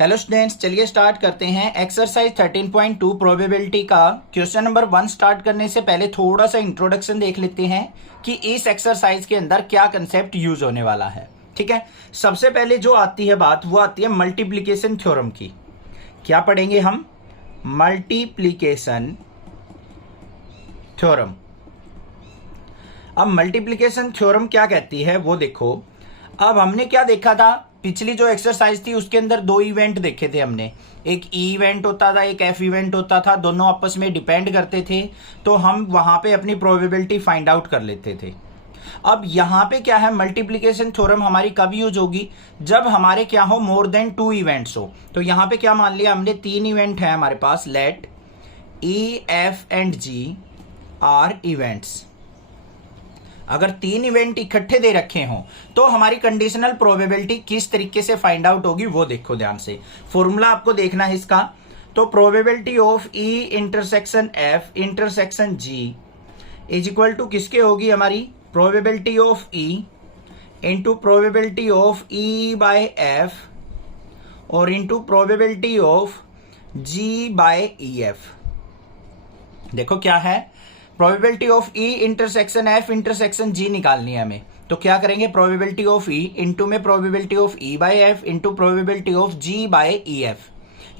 Hello students, चलिए start करते हैं एक्सरसाइज 13.2 प्रोबेबिलिटी का क्वेश्चन नंबर 1। स्टार्ट करने से पहले थोड़ा सा इंट्रोडक्शन देख लेते हैं कि इस एक्सरसाइज के अंदर क्या कंसेप्ट यूज होने वाला है। ठीक है, सबसे पहले जो आती है बात वो आती है मल्टीप्लिकेशन थ्योरम की। क्या पढ़ेंगे हम? Multiplication theorem. अब मल्टीप्लिकेशन थ्योरम क्या कहती है वो देखो। अब हमने क्या देखा था, पिछली जो एक्सरसाइज थी उसके अंदर दो इवेंट देखे थे हमने। एक ई इवेंट होता था, एक एफ इवेंट होता था, दोनों आपस में डिपेंड करते थे, तो हम वहां पे अपनी प्रोबेबिलिटी फाइंड आउट कर लेते थे। अब यहां पे क्या है, मल्टीप्लिकेशन थ्योरम हमारी कब यूज होगी? जब हमारे क्या हो, मोर देन 2 इवेंट्स हो। तो यहां पे क्या मान लिया हमने, 3 इवेंट है हमारे पास। Let E F and G are events. अगर 3 इवेंट इकट्ठे दे रखे हों तो हमारी कंडीशनल प्रोबेबिलिटी किस तरीके से फाइंड आउट होगी वो देखो ध्यान से। फॉर्मूला आपको देखना है इसका। तो probability of E intersection F intersection G is equal to किसके होगी हमारी? Probability of E into probability of E by F और into probability of G by E F. देखो क्या है, probability of E intersection F intersection G निकालनी है हमें। तो क्या करेंगे, प्रोबेबिलिटी ऑफ ई इंटू में probability of E by F into probability of G by E F.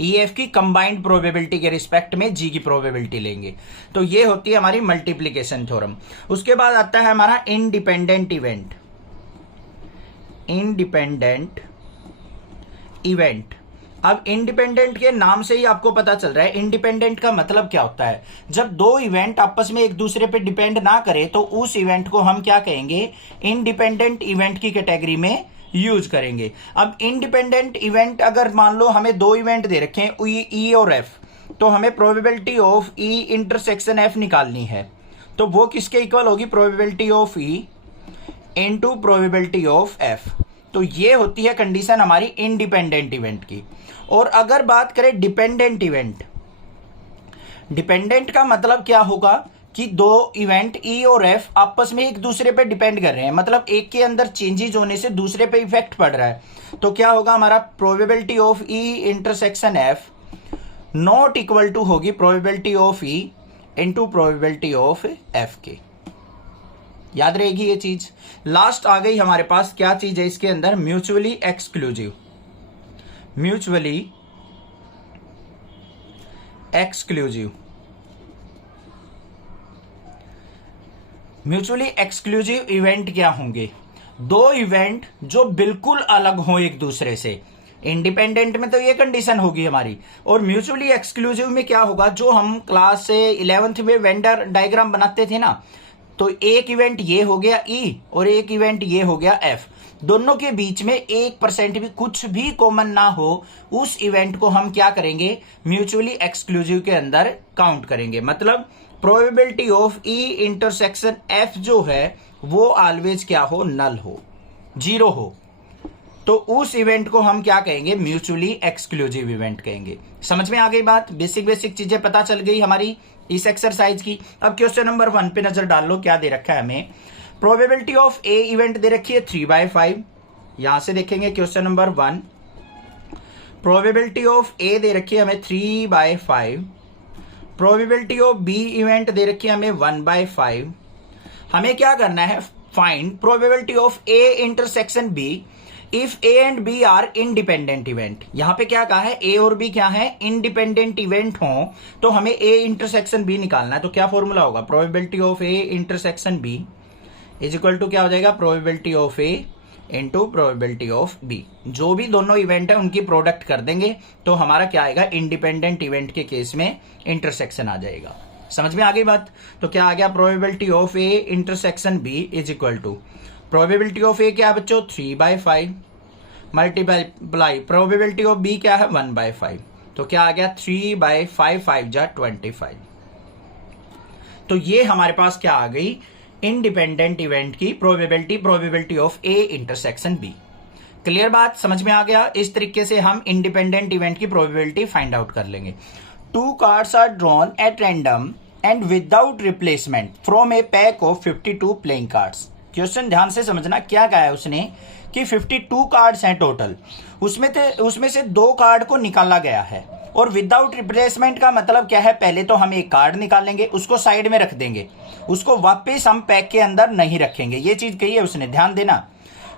E F की कंबाइंड प्रोबेबिलिटी के रिस्पेक्ट में जी की प्रोबेबिलिटी लेंगे। तो ये होती है हमारी मल्टीप्लिकेशन थ्योरम। उसके बाद आता है हमारा इंडिपेंडेंट इवेंट। Independent event. अब इंडिपेंडेंट के नाम से ही आपको पता चल रहा है इंडिपेंडेंट का मतलब क्या होता है। जब दो इवेंट आपस में एक दूसरे पे डिपेंड ना करे तो उस इवेंट को हम क्या कहेंगे, इंडिपेंडेंट इवेंट की कैटेगरी में यूज करेंगे। अब इंडिपेंडेंट इवेंट अगर मान लो हमें 2 इवेंट दे रखे हैं ई और एफ, तो हमें probability of E intersection F निकालनी है। तो वो किसके इक्वल होगी? Probability of E into probability of F. तो ये होती है कंडीशन हमारी इंडिपेंडेंट इवेंट की। और अगर बात करें डिपेंडेंट इवेंट, डिपेंडेंट का मतलब क्या होगा कि 2 इवेंट ई और एफ आपस में एक दूसरे पे डिपेंड कर रहे हैं, मतलब एक के अंदर चेंजेस होने से दूसरे पे इफेक्ट पड़ रहा है। तो क्या होगा हमारा, probability of E intersection F not equal to होगी probability of E into probability of F के। याद रहेगी ये चीज। लास्ट आ गई हमारे पास, क्या चीज है इसके अंदर? Mutually exclusive. Mutually exclusive. Mutually exclusive event क्या होंगे? 2 इवेंट जो बिल्कुल अलग हो एक दूसरे से। इंडिपेंडेंट में तो ये कंडीशन होगी हमारी, और म्यूचुअली एक्सक्लूसिव में क्या होगा, जो हम क्लास से 11th में वेंडर डायग्राम बनाते थे ना, तो एक इवेंट ये हो गया ई और एक इवेंट ये हो गया एफ। दोनों के बीच में 1% भी कुछ भी कॉमन ना हो, उस इवेंट को हम क्या करेंगे, म्यूचुअली एक्सक्लूसिव के अंदर काउंट करेंगे। मतलब probability of E intersection F जो है वो ऑलवेज क्या हो, नल हो, 0 हो। तो उस इवेंट को हम क्या कहेंगे, म्यूचुअली एक्सक्लूसिव इवेंट कहेंगे। समझ में आ गई बात? बेसिक चीजें पता चल गई हमारी इस एक्सरसाइज की। अब क्वेश्चन नंबर 1 पे नजर डाल लो, क्या दे रखा है हमें। प्रोबेबिलिटी ऑफ ए इवेंट दे रखी है 3/5। यहां से देखेंगे question number 1, probability of A दे रखी है हमें 3/5। प्रोबेबिलिटी ऑफ बी इवेंट दे रखी है हमें 1/5। हमें क्या करना है, find probability of A intersection B if A and B are independent event. यहां पे क्या कहा है, ए और बी क्या है, इंडिपेंडेंट इवेंट हो, तो हमें ए इंटरसेक्शन बी निकालना है। तो क्या फॉर्मूला होगा, probability of A intersection B is equal to क्या हो जाएगा, probability of A into probability of B. जो भी दोनों इवेंट है उनकी प्रोडक्ट कर देंगे तो हमारा क्या आएगा, इंडिपेंडेंट इवेंट के केस में इंटरसेक्शन आ जाएगा। समझ में आ गई बात? तो क्या आ गया, probability of A intersection B is equal to probability of A क्या बच्चों, 3/5 मल्टीप्लाई प्रोबेबिलिटी ऑफ बी क्या है, 1/5। तो क्या आ गया, 3/5 5 जा 25। तो ये हमारे पास क्या आ गई, इंडिपेंडेंट इवेंट की probability, probability of A intersection B. Clear बात? समझ में आ गया? इस तरीके से हम इंडिपेंडेंट इवेंट की प्रोबेबिलिटी फाइंड आउट कर लेंगे। 2 cards are drawn at random and without replacement from a pack of 52 playing cards. Question ध्यान से समझना, क्या कहा है उसने कि 52 कार्ड्स हैं टोटल, उसमें से 2 कार्ड को निकाला गया है। और विदाउट रिप्लेसमेंट का मतलब क्या है, पहले तो हम एक कार्ड निकालेंगे, उसको साइड में रख देंगे, उसको वापस हम पैक के अंदर नहीं रखेंगे। ये चीज कही है उसने, ध्यान देना।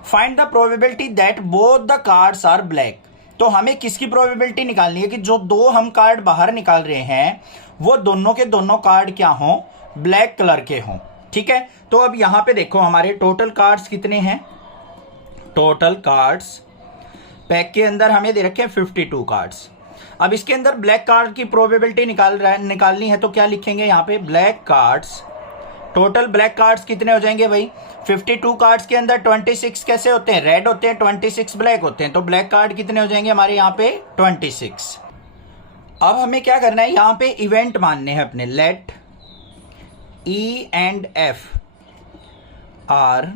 Find the probability that both the cards are black. तो हमें किसकी प्रोबेबिलिटी निकालनी है कि जो 2 हम कार्ड बाहर निकाल रहे हैं वो दोनों के दोनों कार्ड क्या हों, ब्लैक कलर के हों। ठीक है, तो अब यहां पे देखो हमारे टोटल कार्ड्स कितने हैं। टोटल कार्ड्स पैक के अंदर हमें दे रखे हैं 52 कार्ड्स। अब इसके अंदर ब्लैक कार्ड की प्रोबेबिलिटी निकालनी है, तो क्या लिखेंगे यहाँ पे, black cards. Total black cards कितने हो जाएंगे भाई, 52 कार्ड्स के अंदर 26 कैसे होते हैं, रेड होते हैं, 26 ब्लैक होते हैं। तो ब्लैक कार्ड कितने हो जाएंगे हमारे यहाँ पे, 26। अब हमें क्या करना है, यहाँ पे इवेंट मानने हैं अपने। Let E and F are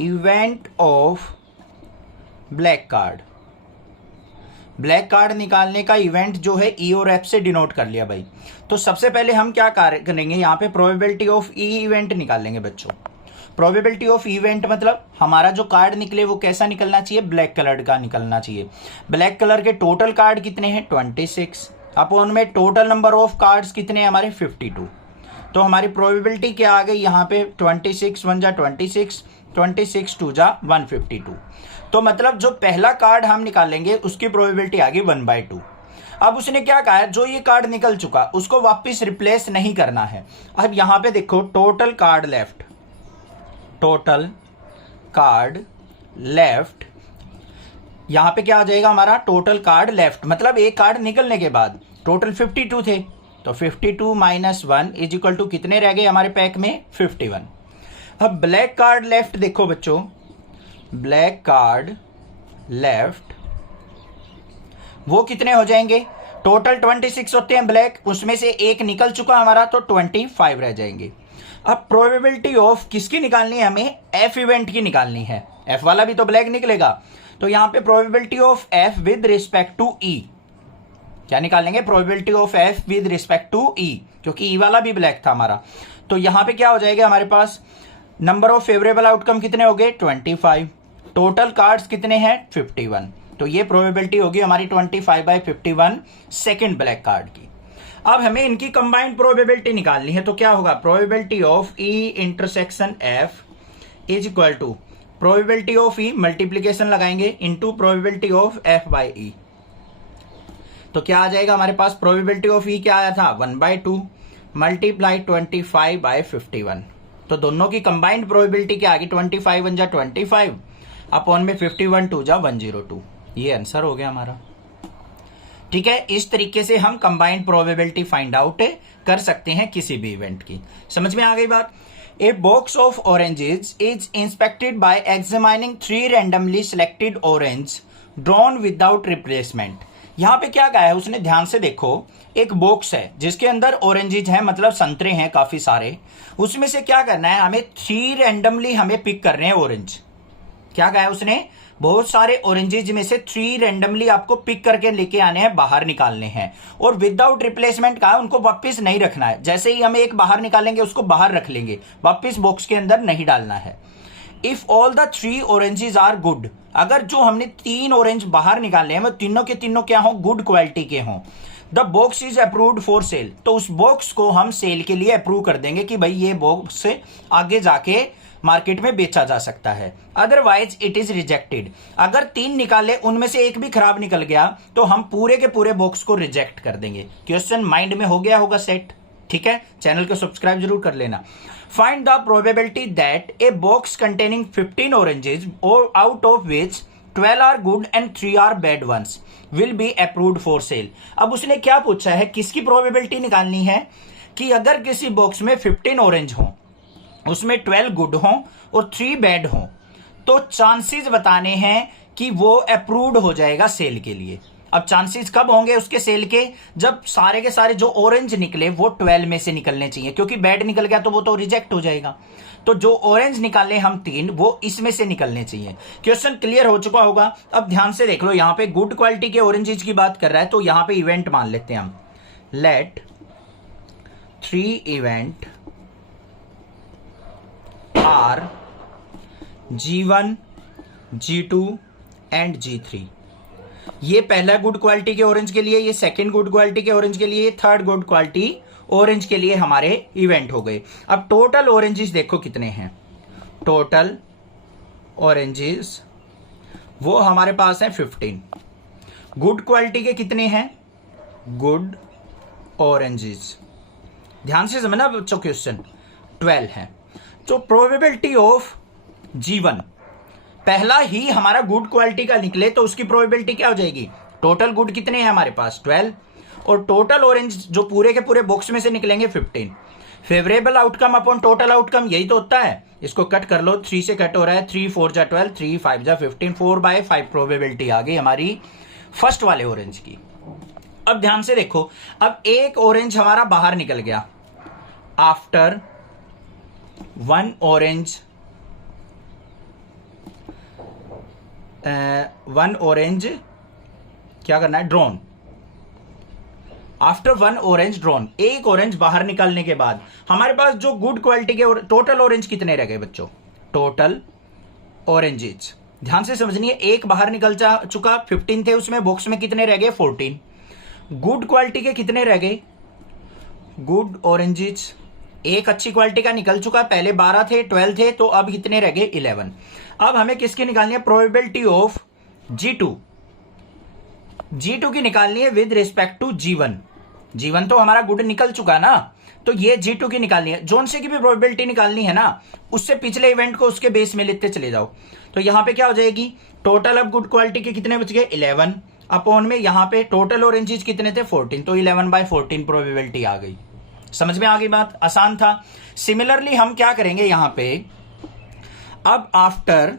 event of black card. Black card निकालने का इवेंट जो है ई और एफ से डिनोट कर लिया भाई। तो सबसे पहले हम क्या करेंगे, यहाँ पे प्रोबेबिलिटी ऑफ ई इवेंट निकालेंगे बच्चों। प्रोबेबिलिटी ऑफ इवेंट मतलब हमारा जो कार्ड निकले वो कैसा निकलना चाहिए, ब्लैक कलर का निकलना चाहिए। ब्लैक कलर के टोटल कार्ड कितने हैं, 26, अपॉन में टोटल नंबर ऑफ कार्ड्स कितने हैं हमारे, 52। तो हमारी प्रोबेबिलिटी क्या आ गई यहाँ पे, 26 1 जा 26, 26 2 जा 152। तो मतलब जो पहला कार्ड हम निकालेंगे उसकी प्रोबेबिलिटी आ गई 1/2। अब उसने क्या कहा है, जो ये कार्ड निकल चुका उसको वापस रिप्लेस नहीं करना है। अब यहां पे देखो total card left, total card left, यहां पे क्या आ जाएगा हमारा, टोटल कार्ड लेफ्ट, मतलब एक कार्ड निकलने के बाद टोटल 52 थे, तो 52 - 1 इज इक्वल टू कितने रह गए हमारे पैक में, 51। अब ब्लैक कार्ड लेफ्ट देखो बच्चों, ब्लैक कार्ड लेफ्ट वो कितने हो जाएंगे, टोटल 26 होते हैं ब्लैक, उसमें से एक निकल चुका हमारा तो 25 रह जाएंगे। अब प्रोबेबिलिटी ऑफ किसकी निकालनी है हमें, एफ इवेंट की निकालनी है। एफ वाला भी तो ब्लैक निकलेगा, तो यहां पे probability of F with respect to E, क्या निकालेंगे, probability of F with respect to E, क्योंकि ई वाला भी ब्लैक था हमारा। तो यहां पे क्या हो जाएगा हमारे पास, नंबर ऑफ फेवरेबल आउटकम कितने हो गए, 25, टोटल कार्ड्स कितने हैं, 51। तो ये प्रोबेबिलिटी होगी हमारी 25/51 सेकंड ब्लैक कार्ड की। अब हमें इनकी कंबाइंड प्रोबेबिलिटी निकालनी है, तो क्या होगा, probability of E intersection F is equal to probability of E, multiplication लगाएंगे, into probability of F by E. तो क्या आ जाएगा हमारे पास, प्रोबेबिलिटी ऑफ ई क्या आया था, 1/2 मल्टीप्लाई 25/51। तो दोनों की कंबाइंड प्रोबेबिलिटी क्या आ गई, 25 1 जा 25 अपॉन में 51 2 जा 102। ये आंसर हो गया हमारा। ठीक है, इस तरीके से हम कंबाइंड प्रोबेबिलिटी फाइंड आउट कर सकते हैं किसी भी इवेंट की। समझ में आ गई बात। A box of oranges is inspected bye examining 3 randomly selected orange drawn without replacement. यहां पे क्या कहा है उसने, ध्यान से देखो, एक बॉक्स है जिसके अंदर ऑरेंजेज हैं, मतलब संतरे हैं काफी सारे, उसमें से क्या करना है हमें, 3 रैंडमली हमें पिक करने हैं ऑरेंज। क्या कहा है उसने, बहुत सारे ऑरेंजेज में से 3 रैंडमली आपको पिक करके लेके आने हैं, बाहर निकालने हैं, और विदाउट रिप्लेसमेंट कहा है, उनको वापस नहीं रखना है। जैसे ही हमें एक बाहर निकालेंगे उसको बाहर रख लेंगे, वापस बॉक्स के अंदर नहीं डालना है। If all the 3 oranges are good, अगर जो हमने 3 ऑरेंज बाहर निकाले हैं वो तीनों के तीनों क्या हो, गुड क्वालिटी के हों, the box is approved for cell, तो उस बॉक्स को हम सेल के लिए अप्रूव कर देंगे कि भाई ये बॉक्स से आगे जाके मार्केट में बेचा जा सकता है। अदरवाइज इट इज रिजेक्टेड, अगर 3 निकाले उनमें से एक भी खराब निकल गया तो हम पूरे के पूरे बॉक्स को रिजेक्ट कर देंगे। क्वेश्चन माइंड में हो गया होगा सेट। ठीक है, चैनल को सब्सक्राइब जरूर कर लेना। Find the probability that a box containing 15 oranges और out of which 12 are good and 3 are bad ones will be approved for sale. अब उसने क्या पूछा है, किसकी प्रोबेबिलिटी निकालनी है कि अगर किसी बॉक्स में 15 ऑरेंज हो, उसमें 12 गुड हो और 3 बैड हो, तो चांसेस बताने हैं कि वो अप्रूव्ड हो जाएगा सेल के लिए। अब चांसेस कब होंगे उसके सेल के, जब सारे के सारे जो ऑरेंज निकले वो 12 में से निकलने चाहिए, क्योंकि बैड निकल गया तो वो तो रिजेक्ट हो जाएगा। तो जो ऑरेंज निकाले हम 3 वो इसमें से निकलने चाहिए। क्वेश्चन क्लियर हो चुका होगा। अब ध्यान से देख लो, यहां पे गुड क्वालिटी के ऑरेंजेस की बात कर रहा है, तो यहां पे इवेंट मान लेते हैं हम, late 3 event are G1 G2 and G3। ये पहला गुड क्वालिटी के ऑरेंज के लिए, ये सेकंड गुड क्वालिटी के ऑरेंज के लिए, ये थर्ड गुड क्वालिटी ऑरेंज के लिए हमारे इवेंट हो गए। अब टोटल ऑरेंजेस देखो कितने हैं। टोटल ऑरेंजेस वो हमारे पास है 15। गुड क्वालिटी के कितने हैं? गुड ऑरेंजेस, ध्यान से समझना बच्चों क्वेश्चन, 12 है। तो प्रोबेबिलिटी ऑफ G1 पहला ही हमारा गुड क्वालिटी का निकले तो उसकी प्रोबेबिलिटी क्या हो जाएगी? टोटल गुड कितने हैं हमारे पास? 12, और टोटल ऑरेंज जो पूरे के पूरे बॉक्स में से निकलेंगे 15। Favourable outcome upon total outcome, यही तो होता है। इसको कट कर लो, 3 से कट हो रहा है, 3 4 जा 12, 3 5 जा 15, 4/5 प्रोबेबिलिटी आ गई हमारी फर्स्ट वाले ऑरेंज की। अब ध्यान से देखो, अब एक ऑरेंज हमारा बाहर निकल गया। आफ्टर वन ऑरेंज क्या करना है? Drawn. After one orange drawn, एक ऑरेंज बाहर निकलने के बाद हमारे पास जो गुड क्वालिटी के टोटल ऑरेंज कितने रह गए बच्चों? टोटल ऑरेंजेस ध्यान से समझनी है, एक बाहर निकल चुका, 15 थे उसमें, बॉक्स में कितने रह गए? 14। गुड क्वालिटी के कितने रह गए? गुड ऑरेंजेस एक अच्छी क्वालिटी का निकल चुका, पहले 12 थे, 12 थे, तो अब कितने रह गए? 11। अब हमें किसकी निकालनी है? प्रोबेबिलिटी ऑफ G2 की निकालनी है with respect to G1। G1 तो हमारा गुड निकल चुका ना, तो ये G2 की निकालनी है। जोन से की भी प्रोबेबिलिटी निकालनी है ना, उससे पिछले इवेंट को उसके बेस में लेते चले जाओ। तो यहां पे क्या हो जाएगी? टोटल अब गुड क्वालिटी के कितने बच गए? 11 अपॉन में यहां पे टोटल ऑरेंजेस कितने थे? 14, तो 11/14 प्रोबेबिलिटी आ गई। समझ में आ गई बात? आसान था। सिमिलरली हम क्या करेंगे यहां पे, अब आफ्टर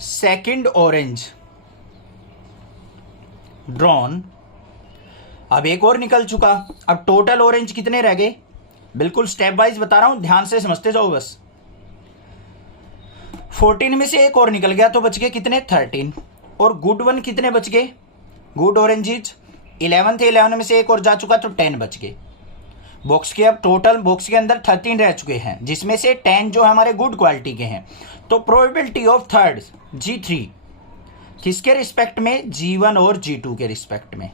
सेकंड ऑरेंज ड्रॉन, अब एक और निकल चुका, अब टोटल ऑरेंज कितने रह गए? बिल्कुल स्टेप वाइज बता रहा हूं, ध्यान से समझते जाओ बस। 14 में से एक और निकल गया तो बच गए कितने? 13। और गुड वन कितने बच गए? गुड ऑरेंजेस 11 थे, 11 में से एक और जा चुका तो 10 बच गए। बॉक्स के अब टोटल बॉक्स के अंदर 13 रह चुके हैं, जिसमें से 10 जो हमारे गुड क्वालिटी के हैं। तो प्रोबेबिलिटी ऑफ थर्ड G3 किसके रिस्पेक्ट में? G1 और G2 के रिस्पेक्ट में,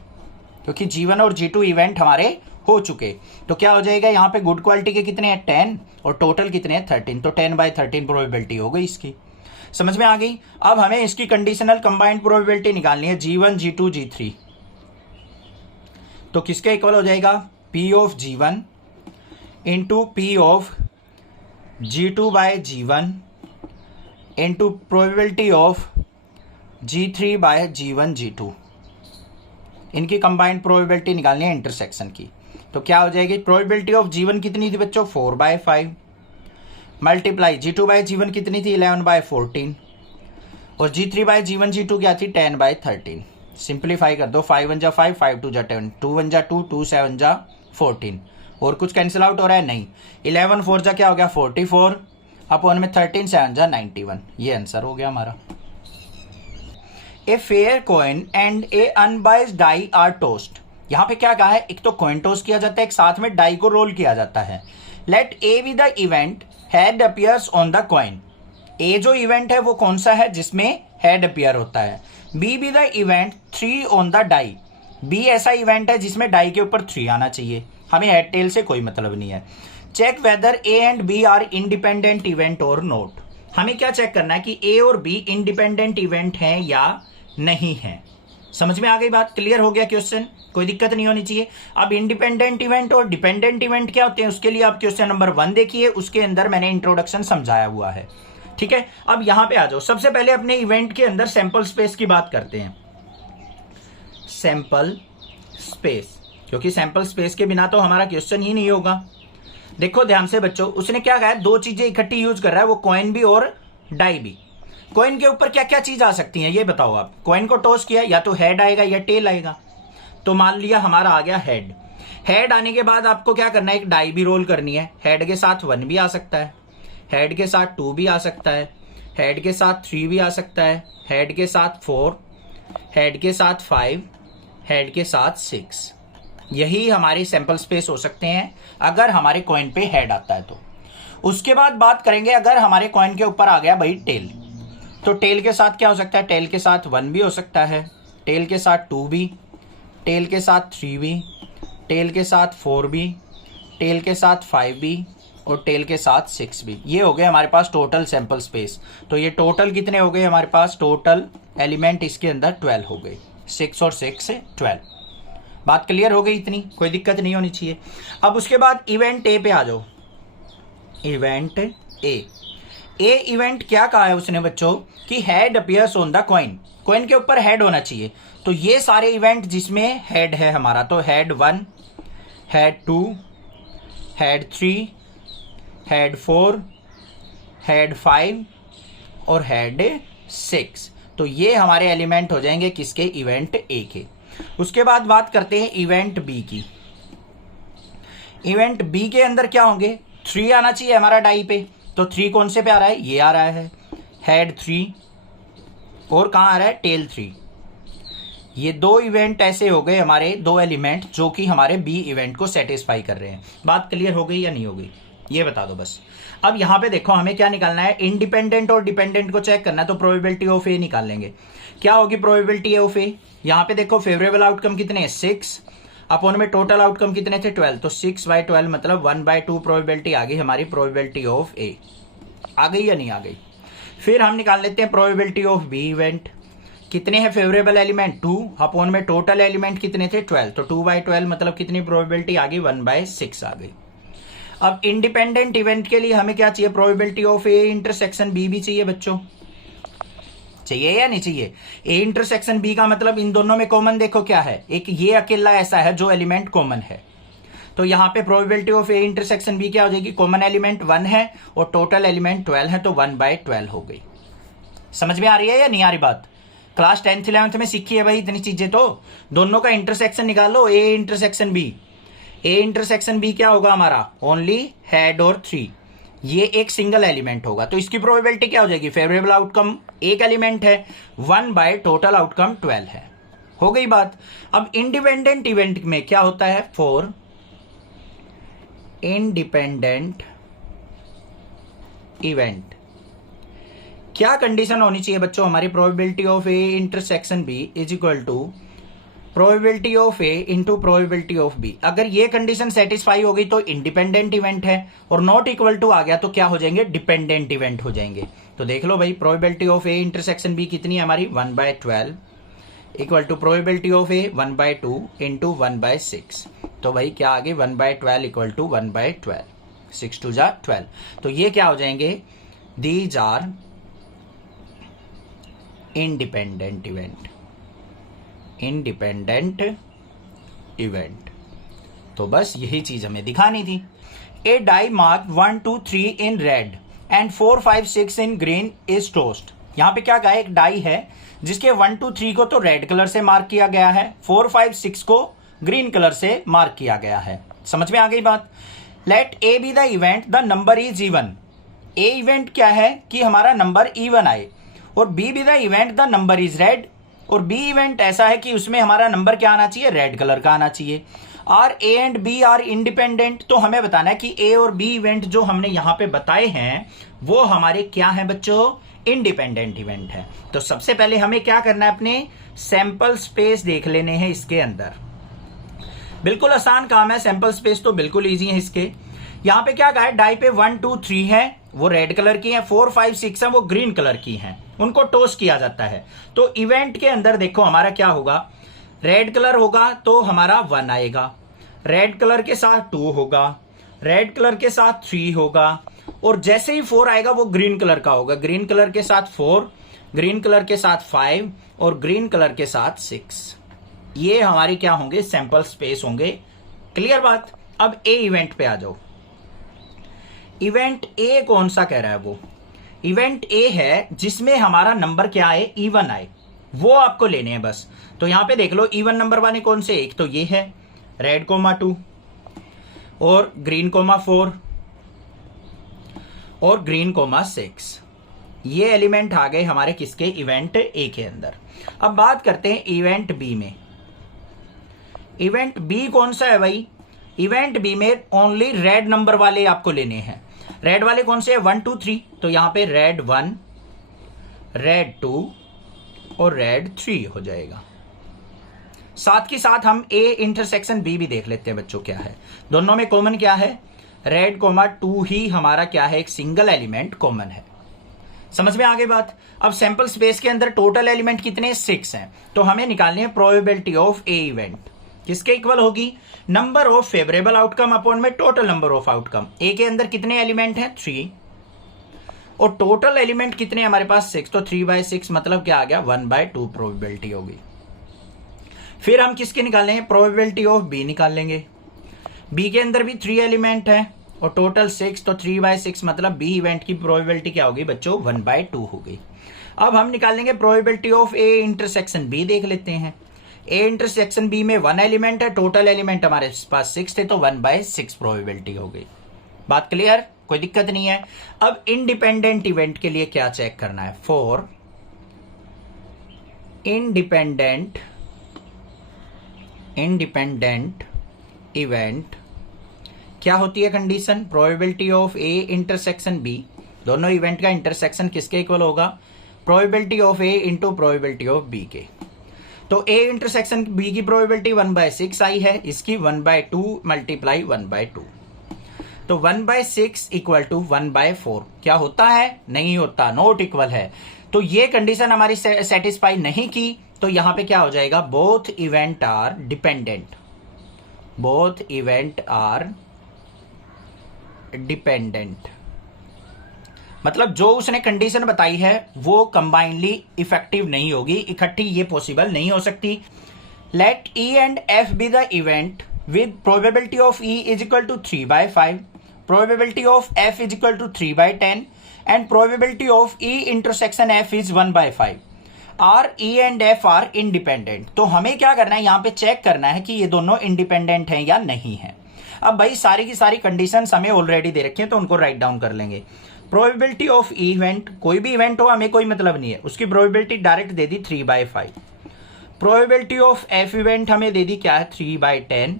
क्योंकि G1 और G2 इवेंट हमारे हो चुके। तो क्या हो जाएगा यहाँ पे? गुड क्वालिटी के कितने हैं? 10, और टोटल कितने हैं? 13, तो 10/13 प्रोबेबिलिटी हो गई इसकी। समझ में आ गई? अब हमें इसकी कंडीशनल कंबाइंड प्रोबेबिलिटी निकालनी है, G1 G2 G3। तो किसके इक्वल हो जाएगा? P of G1 into P of G2/G1 into probability of G3/G1 G2। इनकी कंबाइंड प्रोबेबिलिटी निकालनी है इंटरसेक्शन की। तो क्या हो जाएगी? प्रोबेबिलिटी ऑफ G1 कितनी थी बच्चों? 4/5 मल्टीप्लाई G2/G1 कितनी थी? 11/14, और G3/G1 G2 क्या थी? 10/13। सिंप्लीफाई कर दो, 5 1 जा 5, 5 2 जा 10, 2 1 जा 2, 2 7 जा 14। और कुछ कैंसिल आउट हो रहा है? नहीं। 11 4 जा क्या हो गया? 44 अपॉन में 13 7 जा 91। ये आंसर हो गया हमारा। A fair coin and a unbiased die are tossed. यहां पे क्या कहा है? एक तो कॉइन टोस किया जाता है, एक साथ में डाई को रोल किया जाता है। Let A B the event head appears on the coin. A जो इवेंट है वो कौन सा है? जिसमें हेड अपीयर होता है। B be the event 3 on the die. B ऐसा इवेंट है जिसमें डाई के ऊपर 3 आना चाहिए। हमें हेड टेल से कोई मतलब नहीं है। Check whether A and B are independent event और नॉट। हमें क्या चेक करना है कि ए और बी इंडिपेंडेंट इवेंट हैं या नहीं है। समझ में आ गई बात? क्लियर हो गया क्वेश्चन? कोई दिक्कत नहीं होनी चाहिए। अब इंडिपेंडेंट इवेंट और डिपेंडेंट इवेंट क्या होते हैं उसके लिए आप क्वेश्चन नंबर 1 देखिए, उसके अंदर मैंने इंट्रोडक्शन समझाया हुआ है। ठीक है, अब यहां पे आ जाओ। सबसे पहले अपने इवेंट के अंदर सैंपल स्पेस की बात करते हैं। सैंपल स्पेस, क्योंकि सैंपल स्पेस के बिना तो हमारा क्वेश्चन ही नहीं होगा। देखो ध्यान से बच्चों, उसने क्या कहा है? 2 चीजें इकट्ठी यूज कर रहा है, वो कॉइन भी और डाई भी। कॉइन के ऊपर क्या क्या चीज आ सकती है ये बताओ आप। कॉइन को टॉस किया, या तो हेड आएगा या टेल आएगा। तो मान लिया हमारा आ गया हेड। हेड आने के बाद आपको क्या करना है? एक डाई भी रोल करनी है। हेड के साथ 1 भी आ सकता है, हेड के साथ 2 भी आ सकता है, हेड के साथ 3 भी आ सकता है, हेड के साथ 4, हेड के साथ 5, हेड के साथ 6। यही हमारी सैंपल स्पेस हो सकते हैं अगर हमारे कॉइन पे हेड आता है तो। उसके बाद बात करेंगे अगर हमारे कॉइन के ऊपर आ गया भाई टेल। तो टेल के साथ क्या हो सकता है, टेल के साथ 1 भी हो सकता है, टेल के साथ 2 भी, टेल के साथ 3 भी, टेल के साथ 4 भी, टेल के साथ 5 भी और टेल के साथ 6 भी। ये हो गए हमारे पास टोटल सैंपल स्पेस। तो ये टोटल कितने हो गए हमारे पास, टोटल एलिमेंट इसके अंदर 12 हो गए, 6 और 6 से 12। बात क्लियर हो गई, इतनी कोई दिक्कत नहीं होनी चाहिए। अब उसके बाद इवेंट ए पे आ जाओ। इवेंट ए इवेंट क्या कहा है उसने बच्चों कि head appears on the coin, coin के ऊपर हेड होना चाहिए। तो ये सारे इवेंट जिसमें हेड है हमारा, तो head 1, head 2, head 3, head 4, head 5 और हेड 6। तो ये हमारे एलिमेंट हो जाएंगे किसके, इवेंट ए के। उसके बाद बात करते हैं इवेंट बी की। इवेंट बी के अंदर क्या होंगे, 3 आना चाहिए हमारा डाई पे। तो 3 कौन से पे आ रहा है, ये आ रहा है हेड 3 और कहाँ आ रहा है, टेल 3। ये 2 इवेंट ऐसे हो गए हमारे, 2 एलिमेंट जो कि हमारे बी इवेंट को सेटिस्फाई कर रहे हैं। बात क्लियर हो गई या नहीं हो गई, ये बता दो बस। अब यहाँ पे देखो हमें क्या निकालना है, इंडिपेंडेंट और डिपेंडेंट को चेक करना है। तो प्रोबेबिलिटी ऑफ ए निकाल लेंगे। क्या होगी प्रोबेबिलिटी ऑफ ए, यहाँ पे देखो फेवरेबल आउटकम कितने हैं, 6 अपॉन में टोटल आउटकम कितने थे, 12। तो 6/12 मतलब 1/2 प्रोबेबिलिटी आ गई हमारी प्रोबेबिलिटी ऑफ ए। आ गई या नहीं आ गई। फिर हम निकाल लेते हैं प्रोबेबिलिटी ऑफ बी इवेंट। कितने हैं फेवरेबल एलिमेंट, 2 अपॉन में टोटल एलिमेंट कितने थे, 12। तो 2/12 मतलब कितनी प्रोबेबिलिटी आ गई, 1/6 आ गई। अब इंडिपेंडेंट इवेंट के लिए हमें क्या चाहिए, probability of A intersection B भी चाहिए बच्चों, चाहिए या नहीं चाहिए। ए इंटरसेक्शन बी का मतलब इन दोनों में कॉमन देखो क्या है, एक ये अकेला ऐसा है जो एलिमेंट कॉमन है। तो यहाँ पे probability of A intersection B क्या हो जाएगी, कॉमन एलिमेंट 1 है और टोटल एलिमेंट 12 है, तो 1/12 हो गई। समझ में आ रही है या नहीं आ रही बात। क्लास 10th 11th में सीखी है भाई इतनी चीजें। तो दोनों का इंटरसेक्शन निकालो, A intersection B. A intersection B क्या होगा हमारा, ओनली हेड और 3, ये एक सिंगल एलिमेंट होगा। तो इसकी प्रोबेबिलिटी क्या हो जाएगी, फेवरेबल आउटकम एक एलिमेंट है, 1 टोटल आउटकम 12 है। हो गई बात। अब इंडिपेंडेंट इवेंट में क्या होता है, 4 इंडिपेंडेंट इवेंट क्या कंडीशन होनी चाहिए बच्चों हमारी, probability of A intersection B is equal to probability of A into probability of B. अगर ये कंडीशन सेटिस्फाई हो गई तो इंडिपेंडेंट इवेंट है, और नॉट इक्वल टू आ गया तो क्या हो जाएंगे, डिपेंडेंट इवेंट हो जाएंगे। तो देख लो भाई, probability of A intersection B कितनी है हमारी, 1/12 equal to probability of A 1/2 into 1/6। तो भाई क्या आ गई, 1/12 इक्वल टू 1/12, 6 2 जा 12। तो ये क्या हो जाएंगे, these are independent event, independent event. तो बस यही चीज हमें दिखानी थी। A die mark 1 2 3 in red and 4 5 6 in green is tossed. यहां पे क्या कहा है, एक डाई है जिसके 1 2 3 को तो रेड कलर से मार्क किया गया है, 4 5 6 को ग्रीन कलर से मार्क किया गया है। समझ में आ गई बात। Let A B the event the number is even. A event क्या है कि हमारा नंबर इवन आए, और B be the event the number is red, और बी इवेंट ऐसा है कि उसमें हमारा नंबर क्या आना चाहिए, रेड कलर का आना चाहिए। Are A and B are independent. तो हमें बताना है कि ए और बी इवेंट जो हमने यहां पे बताए हैं वो हमारे क्या है बच्चों, इंडिपेंडेंट इवेंट है। तो सबसे पहले हमें क्या करना है, अपने सैंपल स्पेस देख लेने हैं इसके अंदर। बिल्कुल आसान काम है, सैंपल स्पेस तो बिल्कुल इजी है इसके। यहां पे क्या कहा है, डाई पे 1 2 3 है वो रेड कलर की है, 4 5 6 है वो ग्रीन कलर की हैं, उनको टोस्ट किया जाता है। तो इवेंट के अंदर देखो हमारा क्या होगा, रेड कलर होगा तो हमारा 1 आएगा, रेड कलर के साथ 2 होगा, रेड कलर के साथ 3 होगा, और जैसे ही 4 आएगा वो ग्रीन कलर का होगा, ग्रीन कलर के साथ 4, ग्रीन कलर के साथ 5 और ग्रीन कलर के साथ 6। ये हमारी क्या होंगे, सैंपल स्पेस होंगे। क्लियर बात। अब ए इवेंट पे आ जाओ। इवेंट ए कौन सा कह रहा है, वो इवेंट ए है जिसमें हमारा नंबर क्या आए, इवन आए, वो आपको लेने हैं बस। तो यहां पे देख लो इवन नंबर वाले कौन से, एक तो ये है रेड कोमा 2 और ग्रीन कोमा 4 और ग्रीन कोमा 6। ये एलिमेंट आ गए हमारे किसके, इवेंट ए के अंदर। अब बात करते हैं इवेंट बी में। इवेंट बी कौन सा है भाई, इवेंट बी में ओनली रेड नंबर वाले आपको लेने हैं। रेड वाले कौन से हैं, 1 2 3। तो यहां पे रेड 1, रेड 2 और रेड 3 हो जाएगा। साथ ही साथ हम ए इंटरसेक्शन बी भी देख लेते हैं बच्चों क्या है। दोनों में कॉमन क्या है, रेड 2 ही हमारा क्या है, एक सिंगल एलिमेंट कॉमन है। समझ में आ गई बात। अब सैंपल स्पेस के अंदर टोटल एलिमेंट कितने, 6 हैं, तो हमें निकालनी है प्रोबेबिलिटी ऑफ ए इवेंट। किसके इक्वल होगी, number of favourable outcome upon में टोटल नंबर ऑफ आउटकम। ए के अंदर कितने एलिमेंट हैं, 3, और टोटल एलिमेंट कितने हमारे पास, 6, तो 3/6 मतलब क्या आ गया, 1/2 प्रोबेबिलिटी होगी। फिर हम किसके निकालेंगे, प्रोबेबिलिटी ऑफ बी निकाल लेंगे। बी के अंदर भी 3 एलिमेंट है और टोटल 6, तो 3/6 मतलब बी इवेंट की प्रोबेबिलिटी क्या होगी बच्चों, 1/2 होगी। अब हम निकालेंगे probability of A intersection B, देख लेते हैं। ए इंटरसेक्शन बी में 1 एलिमेंट है, टोटल एलिमेंट हमारे पास 6 थे, तो 1/6 प्रोबेबिलिटी हो गई। बात क्लियर, कोई दिक्कत नहीं है। अब इंडिपेंडेंट इवेंट के लिए क्या चेक करना है, फॉर इंडिपेंडेंट इवेंट क्या होती है condition, probability of A intersection B, दोनों इवेंट का इंटरसेक्शन किसके इक्वल होगा, probability of A into probability of B के। तो ए इंटरसेक्शन बी की प्रोबेबिलिटी 1/6 आई है, इसकी 1/2 मल्टीप्लाई 1/2, तो 1/6 इक्वल टू 1/4 क्या होता है, नहीं होता, नॉट इक्वल है। तो ये कंडीशन हमारी सेटिस्फाई नहीं की, तो यहां पे क्या हो जाएगा, both event are dependent, both event are dependent, मतलब जो उसने कंडीशन बताई है वो कंबाइनली इफेक्टिव नहीं होगी, इकट्ठी ये पॉसिबल नहीं हो सकती। Let E and F be the event with probability of E is equal to 3/5, probability of F is equal to 3/10 and probability of E intersection F is 1/5। Are E and F are independent. तो हमें क्या करना है, यहां पे check करना है कि ये दोनों इंडिपेंडेंट हैं या नहीं है। अब भाई सारी की सारी कंडीशंस हमें ऑलरेडी दे रखी हैं, तो उनको राइट डाउन कर लेंगे। प्रोबेबिलिटी ऑफ इवेंट, कोई भी इवेंट हो हमें कोई मतलब नहीं है, उसकी प्रोबेबिलिटी डायरेक्ट दे दी 3/5। प्रोबेबिलिटी ऑफ एफ इवेंट हमें दे दी क्या है, 3/10,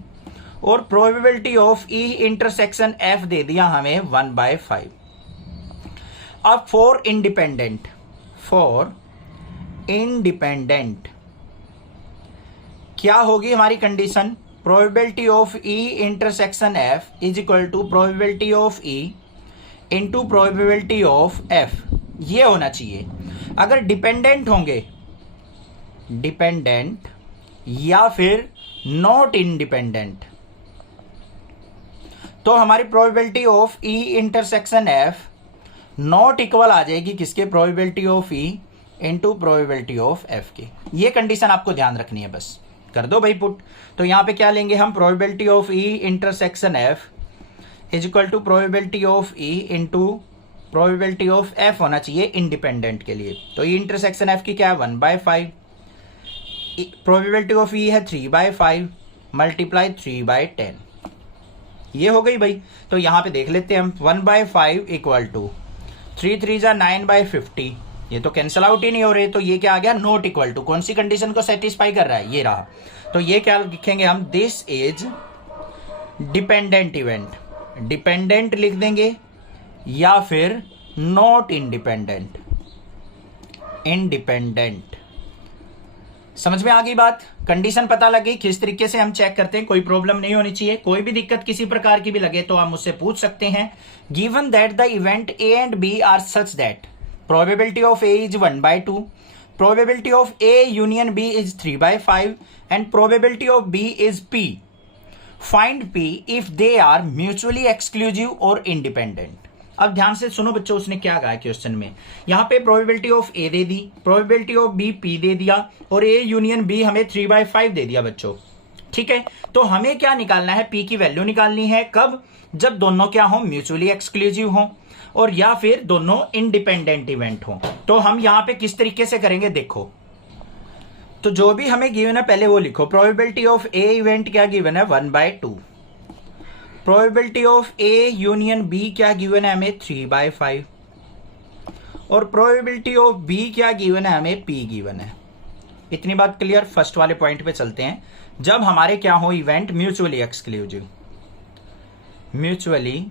और probability of E intersection F दे दिया हमें 1/5। अब फॉर इंडिपेंडेंट क्या होगी हमारी condition, probability of E intersection F is equal to probability of E into probability of F, ये होना चाहिए। अगर डिपेंडेंट होंगे, डिपेंडेंट या फिर नॉट इंडिपेंडेंट, तो हमारी probability of E intersection F not equal आ जाएगी किसके, probability of E into probability of F के। ये कंडीशन आपको ध्यान रखनी है, बस कर दो भाई पुट। तो यहां पे क्या लेंगे हम, probability of E intersection F is equal to probability of E into probability of F होना चाहिए इंडिपेंडेंट के लिए। तो ई इंटरसेक्शन एफ की क्या है, 1/5, प्रोबेबिलिटी ऑफ ई है 3/5 मल्टीप्लाई 3/10, ये हो गई भाई। तो यहां पे देख लेते हैं हम, 1/5 इक्वल टू 3 3 जा 9/50, ये तो कैंसिल आउट ही नहीं हो रहे, तो ये क्या आ गया, नॉट इक्वल टू, कौन सी कंडीशन को सेटिस्फाई कर रहा है, ये रहा। तो ये क्या लिखेंगे हम, this is dependent event, dependent लिख देंगे या फिर नॉट इंडिपेंडेंट, इंडिपेंडेंट। समझ में आ गई बात, कंडीशन पता लगी, किस तरीके से हम चेक करते हैं, कोई प्रॉब्लम नहीं होनी चाहिए। कोई भी दिक्कत किसी प्रकार की भी लगे तो आप मुझसे पूछ सकते हैं। Given that the event A and B are such that probability of A is 1/2, probability of A union B is 3/5 and probability of B is p, find p if they are mutually exclusive और independent. अब ध्यान से सुनो बच्चों, उसने क्या कहा question में, यहां पे प्रोबेबिलिटी ऑफ ए दे दी, प्रोबेबिलिटी ऑफ बी p दे दिया, और ए यूनियन बी हमें 3/5 दे दिया बच्चों, ठीक है। तो हमें क्या निकालना है, p की वैल्यू निकालनी है, कब, जब दोनों क्या हो, म्यूचुअली एक्सक्लूसिव हो, और या फिर दोनों इंडिपेंडेंट इवेंट हो। तो हम यहां पे किस तरीके से करेंगे, देखो, तो जो भी हमें गिवन है पहले वो लिखो। प्रोबेबिलिटी ऑफ ए इवेंट क्या गिवन है, 1/2, probability of A union B क्या गिवन है हमें, 3/5, और प्रोबेबिलिटी ऑफ बी क्या गिवन है हमें, p गिवन है। इतनी बात क्लियर। फर्स्ट वाले पॉइंट पे चलते हैं, जब हमारे क्या हो event mutually exclusive, mutually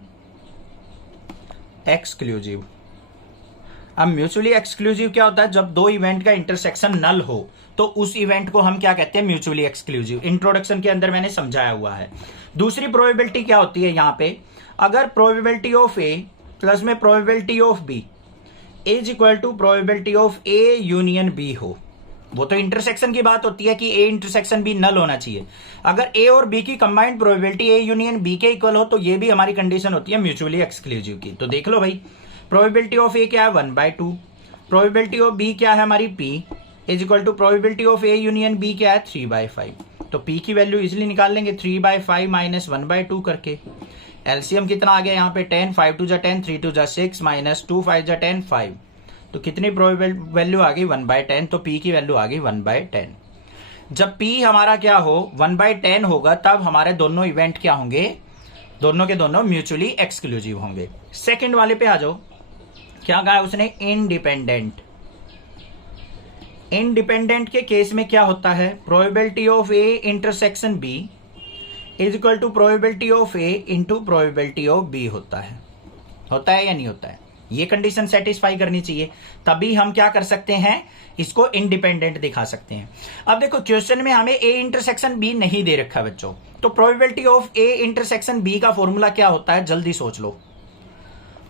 exclusive, अब म्यूचुअली एक्सक्लूसिव क्या होता है? जब दो इवेंट का इंटरसेक्शन नल हो तो उस इवेंट को हम क्या कहते हैं? Mutually exclusive. इंट्रोडक्शन के अंदर मैंने समझाया हुआ है। दूसरी प्रोबेबिलिटी क्या होती है यहाँ पे? अगर प्रोबेबिलिटी ऑफ ए प्लस में probability of B is equal to probability of A union B हो, वो तो इंटरसेक्शन की बात होती है कि ए इंटरसेक्शन बी नल होना चाहिए। अगर ए और बी की combined probability A union B के इक्वल हो तो ये भी हमारी कंडीशन होती है म्यूचुअली एक्सक्लूसिव की। तो देख लो भाई, प्रोबेबिलिटी ऑफ ए क्या है? 1/2। प्रोबेबिलिटी ऑफ बी क्या है हमारी? p is equal to probability of A union B क्या है? 3/5। तो p की वैल्यू इजिली निकाल लेंगे 3/5 माइनस 1/2 करके। एलसीएम कितना आ गया यहाँ पे? 10, 5 2 जा 10, 3 2 जा 6 माइनस 2 5 जा 10, 5। तो कितनी वैल्यू आ गई? 1/10। तो p की वैल्यू आ गई 1/10। जब p हमारा क्या हो? 1/10 होगा, तब हमारे दोनों इवेंट क्या होंगे? दोनों के दोनों म्यूचुअली एक्सक्लूसिव होंगे। सेकंड वाले पे आ जाओ, क्या कहा उसने? इंडिपेंडेंट। इंडिपेंडेंट के केस में क्या होता है? Probability of A intersection B is equal to probability of A into probability of B होता है। होता है या नहीं होता है? ये कंडीशन सेटिस्फाई करनी चाहिए, तभी हम क्या कर सकते हैं? इसको इंडिपेंडेंट दिखा सकते हैं। अब देखो, क्वेश्चन में हमें ए इंटरसेक्शन बी नहीं दे रखा बच्चों, तो probability of A intersection B का फॉर्मूला क्या होता है? जल्दी सोच लो।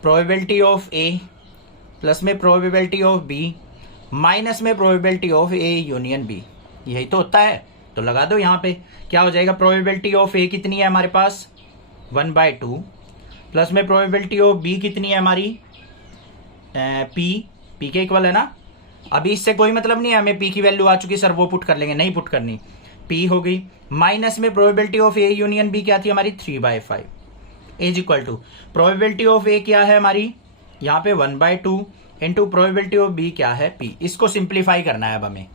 प्रोबेबिलिटी ऑफ ए प्लस में प्रोबेबिलिटी ऑफ बी माइनस में probability of A union B, यही तो होता है। तो लगा दो यहाँ पे, क्या हो जाएगा? प्रोबेबिलिटी ऑफ ए कितनी है हमारे पास? 1/2 प्लस में प्रोबेबिलिटी ऑफ बी कितनी है हमारी? पी के इक्वल है ना। अभी इससे कोई मतलब नहीं है हमें पी की वैल्यू आ चुकी सर वो पुट कर लेंगे, नहीं पुट करनी। पी हो गई माइनस में probability of A union B क्या थी हमारी? 3/5 is equal to probability of A क्या है हमारी यहाँ पे? 1/2 इंटू प्रोबेबिलिटी ऑफ बी क्या है? पी। इसको सिंप्लीफाई करना है अब हमें।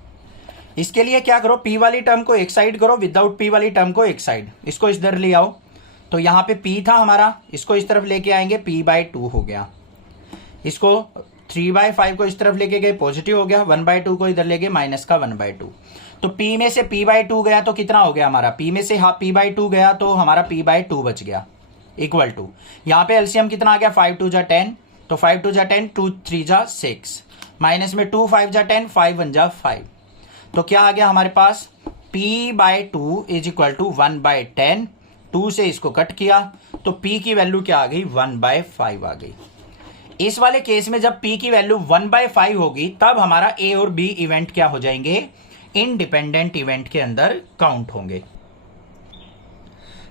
इसके लिए क्या करो? पी वाली टर्म को एक साइड करो, विदाउट पी वाली टर्म को एक साइड। इसको इस तरह ले आओ, तो यहाँ पे पी था हमारा, इसको इस तरफ लेके आएंगे, p/2 हो गया। इसको 3/5 को इस तरफ लेके गए, पॉजिटिव हो गया। 1/2 को इधर ले गए, माइनस का 1/2। तो p में से p/2 गया तो कितना हो गया हमारा? p में से हाँ p/2 गया तो हमारा p/2 बच गया, इक्वल टू यहाँ पे एलसीएम कितना आ गया? 5 2 जा 10, तो 5 2 जा 10, 2 3 जा 6 माइनस में 2 5 जा 10, 5 1 जा 5। तो क्या आ गया हमारे पास? p/2 is equal to 1/10। 2 से इसको कट किया तो p की वैल्यू क्या आ गई? 1/5 आ गई। इस वाले केस में जब p की वैल्यू 1/5 होगी तब हमारा a और b इवेंट क्या हो जाएंगे? इंडिपेंडेंट इवेंट के अंदर काउंट होंगे।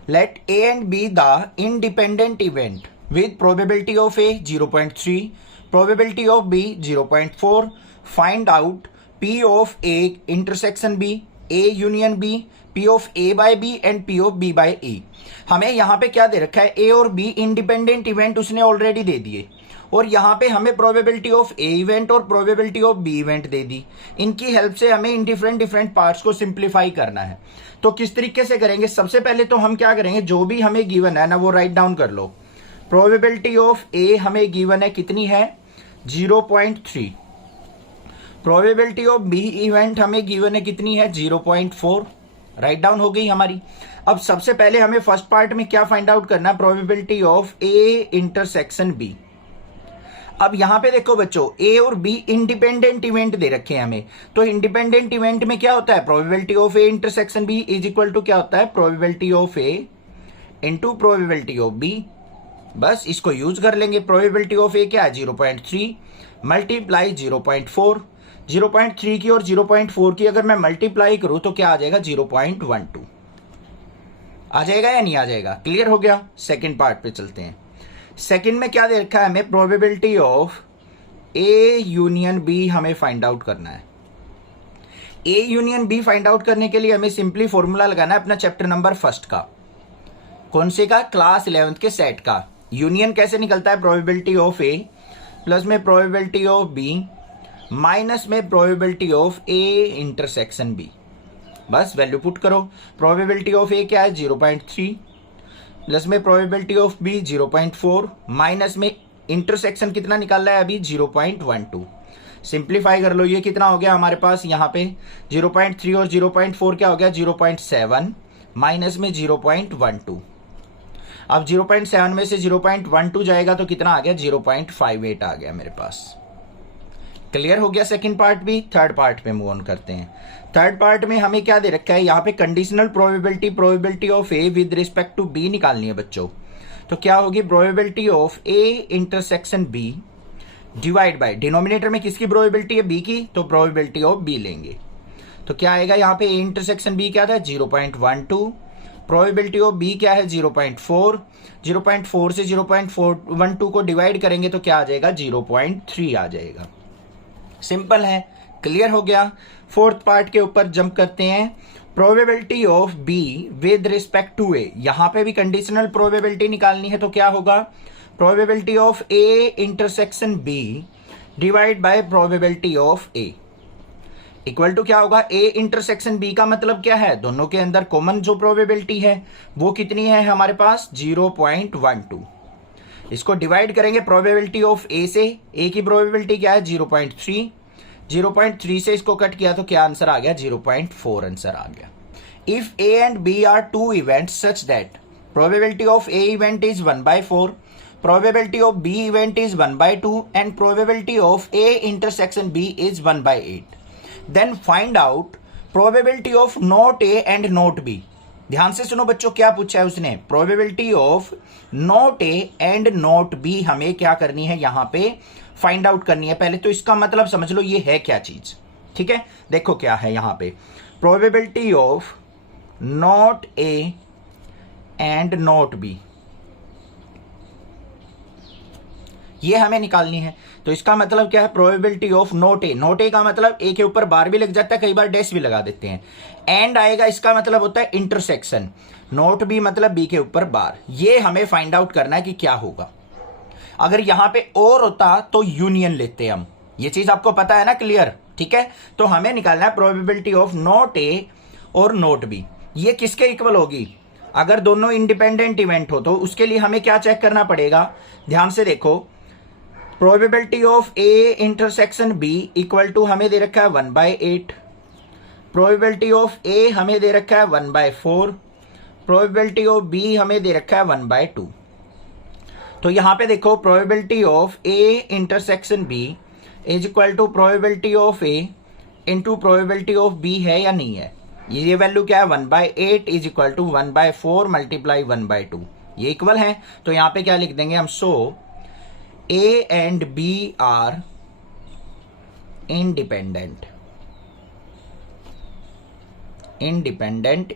Let a and b the independent event with probability of a 0.3, probability of b 0.4। Find out p of a intersection b, a union b, p of a by b and p of b by a। हमें यहाँ पे क्या दे रखा है? a और b independent event उसने already दे दिए, और यहाँ पे हमें प्रोबेबिलिटी ऑफ ए इवेंट और प्रोबेबिलिटी ऑफ बी इवेंट दे दी। इनकी हेल्प से हमें इन डिफरेंट पार्ट्स को सिंप्लीफाई करना है। तो किस तरीके से करेंगे? सबसे पहले तो हम क्या करेंगे, जो भी हमें गिवन है ना वो राइट डाउन कर लो। प्रोबेबिलिटी ऑफ ए हमें गिवन है कितनी है? 0.3। प्रोबेबिलिटी ऑफ बी इवेंट हमें गिवन है कितनी है? 0.4। राइट डाउन हो गई हमारी। अब सबसे पहले हमें फर्स्ट पार्ट में क्या फाइंड आउट करना है? Probability of A intersection B. अब यहां पे देखो बच्चों, ए और बी इंडिपेंडेंट इवेंट दे रखे हैं हमें, तो इंडिपेंडेंट इवेंट में क्या होता है? Probability of A intersection B is equal to क्या होता है? Probability of A into probability of B. बस इसको यूज कर लेंगे। प्रोबेबिलिटी ऑफ ए क्या है? 0.3 मल्टीप्लाई 0.4। 0.3 की और 0.4 की अगर मैं मल्टीप्लाई करूं तो क्या आ जाएगा? 0.12 आ जाएगा या नहीं आ जाएगा? क्लियर हो गया। सेकेंड पार्ट पे चलते हैं। सेकंड में क्या दे रखा है हमें? Probability of A union B हमें फाइंड आउट करना है। A union B find out करने के लिए हमें सिंपली फॉर्मूला लगाना है अपना चैप्टर नंबर 1 का। कौन से का? क्लास 11th के सेट का। यूनियन कैसे निकलता है? प्रोबेबिलिटी ऑफ ए प्लस में प्रोबेबिलिटी ऑफ बी माइनस में probability of A intersection B. बस वैल्यू पुट करो। प्रोबेबिलिटी ऑफ ए क्या है? 0.3 प्लस में प्रोबेबिलिटी ऑफ बी 0.4 माइनस में इंटरसेक्शन कितना निकालना है अभी? 0.12। सिंप्लीफाई कर लो, ये कितना हो गया हमारे पास यहाँ पे? 0.3 और 0.4 क्या हो गया? 0.7 माइनस में 0.12। अब 0.7 में से 0.12 जाएगा तो कितना आ गया? 0.58 आ गया मेरे पास। क्लियर हो गया सेकंड पार्ट भी। थर्ड पार्ट पे मूव ऑन करते हैं। थर्ड पार्ट में हमें क्या दे रखा है, यहाँ पे conditional probability of A with respect to B निकालनी है बच्चों। तो क्या होगी, probability of A intersection B divide by, denominator में किसकी प्रोबेबिलिटी है, बी की, तो प्रोबेबिलिटी ऑफ बी लेंगे। तो क्या आएगा यहाँ पे, ए इंटरसेक्शन बी क्या था 0.12, प्रोबेबिलिटी ऑफ बी क्या है 0.4, 0.4 से 0.412 को डिवाइड करेंगे तो क्या आ जाएगा 0.3 आ जाएगा। सिंपल है, क्लियर हो गया। फोर्थ पार्ट के ऊपर जंप करते हैं। Probability of B with respect to A, यहां पे भी कंडीशनल प्रोबेबिलिटी निकालनी है तो क्या होगा, probability of A intersection B divide by probability of A equal to क्या होगा, ए इंटरसेक्शन बी का मतलब क्या है, दोनों के अंदर कॉमन जो प्रोबेबिलिटी है वो कितनी है हमारे पास 0.12। इसको डिवाइड करेंगे प्रोबेबिलिटी ऑफ ए से, ए की प्रोबेबिलिटी क्या है 0.3, 0.3 से इसको कट किया तो क्या आंसर आ गया 0.4 आंसर आ गया। If A and B are two events such that probability of A event is 1/4, probability of B event is 1/2 and probability of A intersection B is 1/8. Then find out probability of not A and not B. ध्यान से सुनो बच्चों, क्या पूछा है उसने, probability of not A and not B हमें क्या करनी है यहाँ पे फाइंड आउट करनी है। पहले तो इसका मतलब समझ लो ये है क्या चीज, ठीक है। देखो क्या है यहाँ पे, probability of not A and not B ये हमें निकालनी है। तो इसका मतलब क्या है, probability of not A, not A का मतलब ए के ऊपर बार भी लग जाता है, कई बार डैश भी लगा देते हैं, एंड आएगा इसका मतलब होता है इंटरसेक्शन, नोट बी मतलब बी के ऊपर बार। ये हमें फाइंड आउट करना है कि क्या होगा। अगर यहां पे और होता तो यूनियन लेते हम, ये चीज आपको पता है ना, क्लियर, ठीक है। तो हमें निकालना है प्रोबेबिलिटी ऑफ नोट ए और नोट बी, ये किसके इक्वल होगी, अगर दोनों इंडिपेंडेंट इवेंट हो तो उसके लिए हमें क्या चेक करना पड़ेगा, ध्यान से देखो। Probability of A intersection B equal to हमें दे रखा है 1/8, प्रोबेबिलिटी ऑफ ए हमें दे रखा है 1/4, प्रोबेबिलिटी ऑफ बी हमें दे रखा है 1/2। तो यहां पे देखो probability of A intersection B is equal to probability of A into probability of B है या नहीं है। ये वैल्यू क्या है 1/8 इज इक्वल टू 1/4 मल्टीप्लाई 1/2, ये इक्वल है। तो यहां पे क्या लिख देंगे हम, सो A and B are independent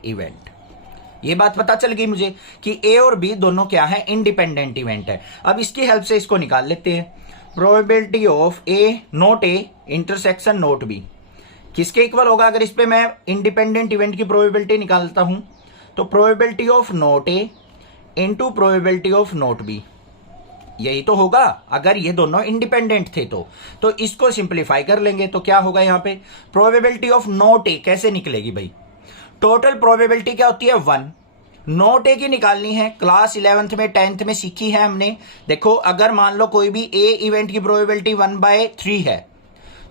event. ये बात पता चल गई मुझे कि A और B दोनों क्या है, इंडिपेंडेंट इवेंट है। अब इसकी हेल्प से इसको निकाल लेते हैं। Probability of A note A intersection note B किसके इक्वल होगा, अगर इस पे मैं इंडिपेंडेंट इवेंट की प्रोबेबिलिटी निकालता हूं तो probability of note A into probability of note B, यही तो होगा अगर ये दोनों इंडिपेंडेंट थे तो इसको सिंपलीफाई कर लेंगे तो क्या होगा यहाँ पे, प्रोबेबिलिटी ऑफ नोट ए कैसे निकलेगी भाई, टोटल प्रोबेबिलिटी क्या होती है 1, नोट ए की निकालनी है, क्लास 11th में 10th में सीखी है हमने। देखो अगर मान लो कोई भी ए इवेंट की प्रोबेबिलिटी 1/3 है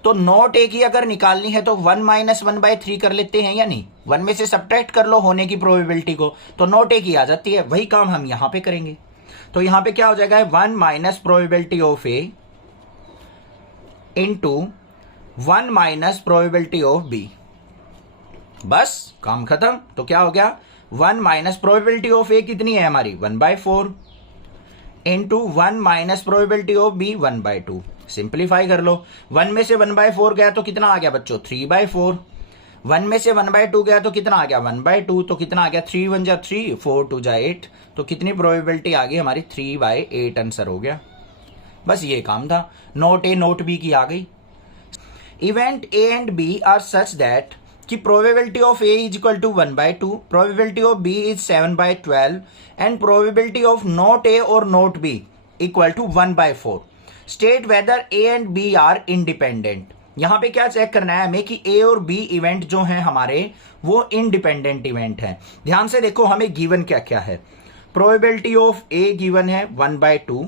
तो नोट ए की अगर निकालनी है तो 1 - 1/3 कर लेते हैं या नहीं, 1 में से सब्ट्रैक्ट कर लो होने की प्रोबेबिलिटी को तो नोट ए की आ जाती है। वही काम हम यहां पे करेंगे। तो यहां पे क्या हो जाएगा, 1 minus probability of A into 1 minus probability of B, बस काम खत्म। तो क्या हो गया, 1 माइनस प्रोबेबिलिटी ऑफ ए कितनी है हमारी 1/4 into 1 minus probability of B 1/2। Simplify कर लो, 1 में से 1/4 गया तो कितना आ गया बच्चों 3/4, 1 में से 1/2 गया तो कितना आ गया 1/2, तो कितना आ गया 3 1 जा 3, 4 2 जा 8, तो कितनी प्रोबेबिलिटी आ गई हमारी 3/8 आंसर हो गया। बस ये काम था, नोट ए नोट बी की आ गई। Event A and B are such that कि probability of A is equal to 1/2, probability of B is 7/12 and probability of not A और not B equal to 1/4। State whether A and B are independent. यहां पे क्या check करना है हमें कि ए और बी इवेंट जो हैं हमारे वो इंडिपेंडेंट इवेंट हैं। ध्यान से देखो हमें गिवन क्या क्या है, प्रोबेबिलिटी ऑफ ए गिवन है 1/2,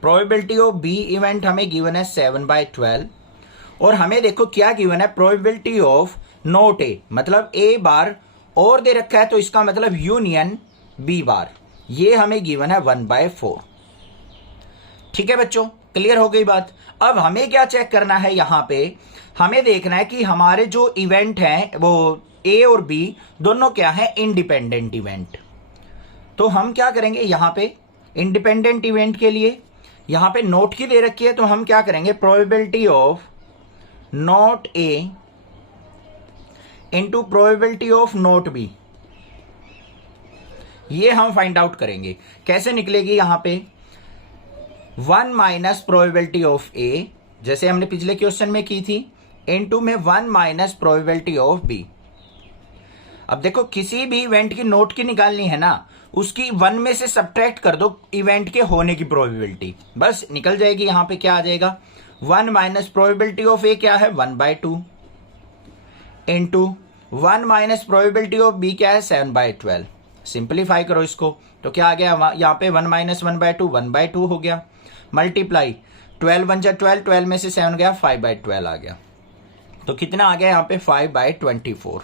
प्रोबेबिलिटी ऑफ बी इवेंट हमें गिवन है 7/12 और हमें देखो क्या गिवन है, प्रोबेबिलिटी ऑफ नोट ए मतलब ए बार और दे रखा है तो इसका मतलब यूनियन बी बार, ये हमें गिवन है 1/4। ठीक है बच्चों, क्लियर हो गई बात। अब हमें क्या चेक करना है, यहां पे हमें देखना है कि हमारे जो इवेंट हैं वो ए और बी दोनों क्या है, इंडिपेंडेंट इवेंट। तो हम क्या करेंगे, यहां पे इंडिपेंडेंट इवेंट के लिए यहां पे नोट की दे रखी है, तो हम क्या करेंगे, probability of not A into probability of not B, ये हम फाइंड आउट करेंगे। कैसे निकलेगी, यहां पे 1 माइनस प्रोबेबिलिटी ऑफ ए, जैसे हमने पिछले क्वेश्चन में की थी, इनटू में 1 माइनस प्रोबेबिलिटी ऑफ बी। अब देखो किसी भी इवेंट की नोट की निकालनी है ना, उसकी 1 में से सब्ट्रैक्ट कर दो इवेंट के होने की प्रोबेबिलिटी, बस निकल जाएगी। यहां पे क्या आ जाएगा, 1 माइनस प्रोबेबिलिटी ऑफ ए क्या है 1/2 into 1 minus probability of B क्या है 7/12। सिंप्लीफाई करो इसको, तो क्या आ गया, यहाँ पे 1 माइनस 1/2 1/2 हो गया, मल्टीप्लाई 12 1 जा 12, 12 में से 7 गया 5/12 आ गया, तो कितना आ गया यहाँ पे 5/24।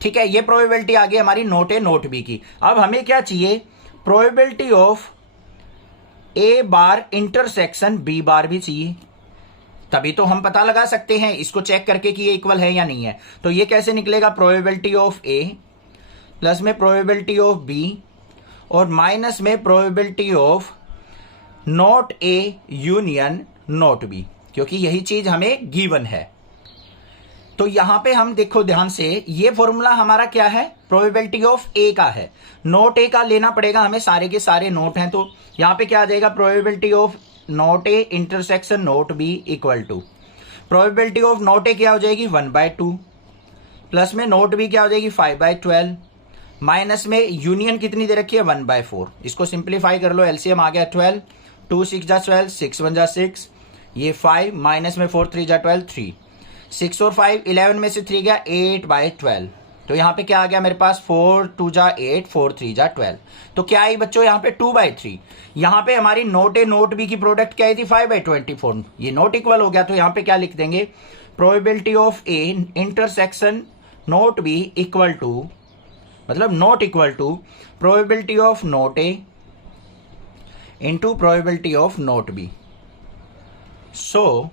ठीक है, ये प्रोबेबिलिटी आ गई हमारी नोट ए नोट बी की। अब हमें क्या चाहिए, probability of A bar intersection B bar भी चाहिए, तभी तो हम पता लगा सकते हैं इसको चेक करके कि ये इक्वल है या नहीं है। तो ये कैसे निकलेगा, प्रोबेबिलिटी ऑफ ए प्लस में प्रोबेबिलिटी ऑफ बी और माइनस में probability of not A union not B, क्योंकि यही चीज हमें गिवन है। तो यहां पे हम देखो ध्यान से, ये फॉर्मूला हमारा क्या है, प्रोबेबिलिटी ऑफ ए का है, नोट ए का लेना पड़ेगा हमें, सारे के सारे नोट हैं। तो यहां पे क्या आ जाएगा, probability of not A intersection not B equal to probability of not A क्या हो जाएगी 1/2 प्लस में नोट बी क्या हो जाएगी 5/12 माइनस में यूनियन कितनी दे रखी है 1/4। इसको सिंप्लीफाई कर लो, एलसीएम आ गया 12, 2 6 जा 12, 6 1 जा 6, ये 5 माइनस में 4 3 जा 12 3, 6 और 5 11 में से 3 गया 8/12। तो यहाँ पे क्या आ गया मेरे पास 4 2 जा 8, 4 3 जा 12। तो क्या आई बच्चों यहाँ पे 2/3। यहाँ पे हमारी नोट ए नोट बी की प्रोडक्ट क्या आई थी 5/24। ये नोट इक्वल हो गया, तो यहाँ पे क्या लिख देंगे, probability of A intersection not B equal to, मतलब not equal to probability of not A into probability of not B. So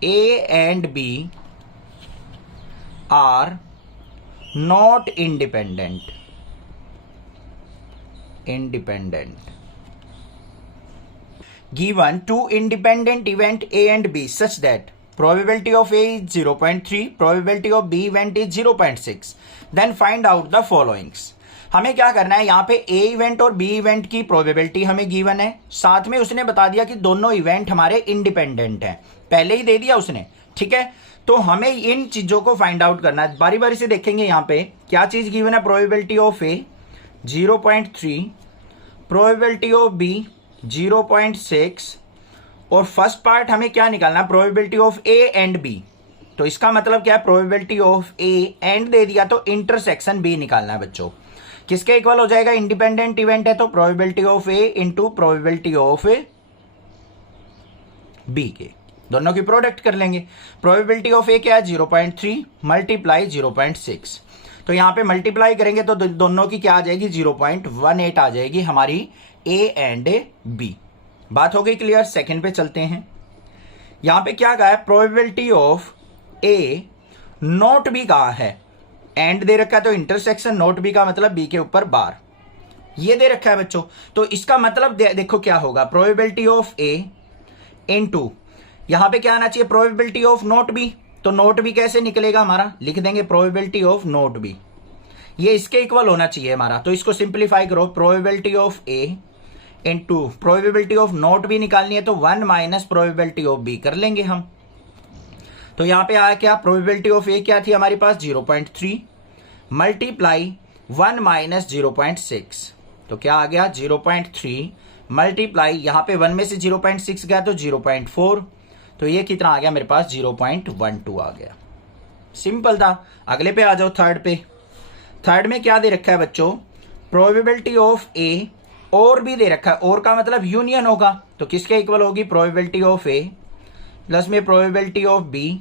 A and B are not independent. Given two independent event A and B such that probability of A is 0.3, probability of B event is 0.6, then find out the followings. हमें क्या करना है, यहाँ पे ए event और B event की probability हमें given है, साथ में उसने बता दिया कि दोनों इवेंट हमारे इंडिपेंडेंट हैं, पहले ही दे दिया उसने। ठीक है, तो हमें इन चीजों को फाइंड आउट करना है, बारी बारी से देखेंगे। यहाँ पे क्या चीज गिवन है, probability of A 0.3, probability of B 0.6, और फर्स्ट पार्ट हमें क्या निकालना है, probability of A and B. तो इसका मतलब क्या है, प्रोबेबिलिटी ऑफ ए एंड दे दिया तो इंटरसेक्शन बी निकालना है बच्चों। किसके इक्वल हो जाएगा, इंडिपेंडेंट इवेंट है तो probability of A into probability of B के, दोनों की प्रोडक्ट कर लेंगे। प्रोबेबिलिटी ऑफ ए क्या है 0.3 मल्टीप्लाई 0.6, तो यहां पे मल्टीप्लाई करेंगे तो दोनों की क्या आ जाएगी 0.18 आ जाएगी हमारी ए एंड बी। बात हो गई क्लियर। सेकंड पे चलते हैं। यहां पे क्या कहा है, probability of A not B कहा है, एंड दे रखा है तो इंटरसेक्शन नोट बी का मतलब बी के ऊपर बार, ये दे रखा है बच्चों। तो इसका मतलब देखो क्या होगा, प्रोबेबिलिटी ऑफ ए इनटू यहां पे क्या आना चाहिए, प्रोबेबिलिटी ऑफ नोट बी। तो नोट बी कैसे निकलेगा हमारा, लिख देंगे प्रोबेबिलिटी ऑफ नोट बी, ये इसके इक्वल होना चाहिए हमारा। तो इसको सिंप्लीफाई करो, probability of A into probability of not B निकालनी है तो 1 माइनस प्रोबेबिलिटी ऑफ बी कर लेंगे हम। तो यहां पे आया क्या, प्रोबेबिलिटी ऑफ ए क्या थी हमारे पास 0.3 मल्टीप्लाई 1 माइनस 0.6, तो क्या आ गया 0.3 मल्टीप्लाई यहां पे 1 में से 0.6 गया तो 0.4, तो ये कितना आ गया मेरे पास 0.12 आ गया। सिंपल था। अगले पे आ जाओ, थर्ड पे। थर्ड में क्या दे रखा है बच्चों, प्रोबेबिलिटी ऑफ ए और भी दे रखा है, और का मतलब यूनियन होगा, तो किसके इक्वल होगी, प्रोबेबिलिटी ऑफ ए प्लस में प्रोबेबिलिटी ऑफ बी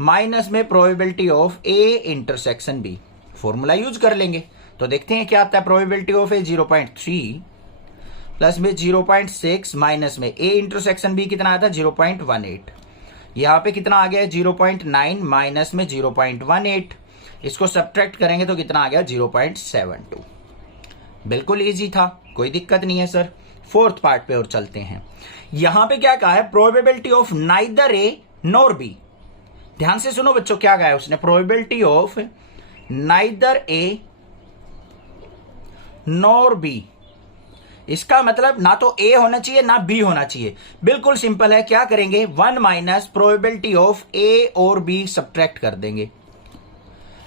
माइनस में probability of A intersection B. Formula use कर लेंगे तो देखते हैं क्या आता है, प्रोबेबिलिटी ऑफ ए 0.3 प्लस में 0.6 माइनस में ए इंटरसेक्शन बी कितना आया था 0.18, यहाँ पे कितना आ गया 0.9 माइनस में 0.18, इसको सब्ट्रैक्ट करेंगे तो कितना आ गया 0.72। बिल्कुल इजी था, कोई दिक्कत नहीं है सर। फोर्थ पार्ट पे और चलते हैं। यहां पे क्या कहा है, probability of neither A nor be. ध्यान से सुनो बच्चों, क्या कहा है उसने, probability of neither A nor be. इसका मतलब ना तो ए होना चाहिए ना बी होना चाहिए। बिल्कुल सिंपल है, क्या करेंगे 1 माइनस प्रोबेबिलिटी ऑफ ए और बी सब्ट्रैक्ट कर देंगे।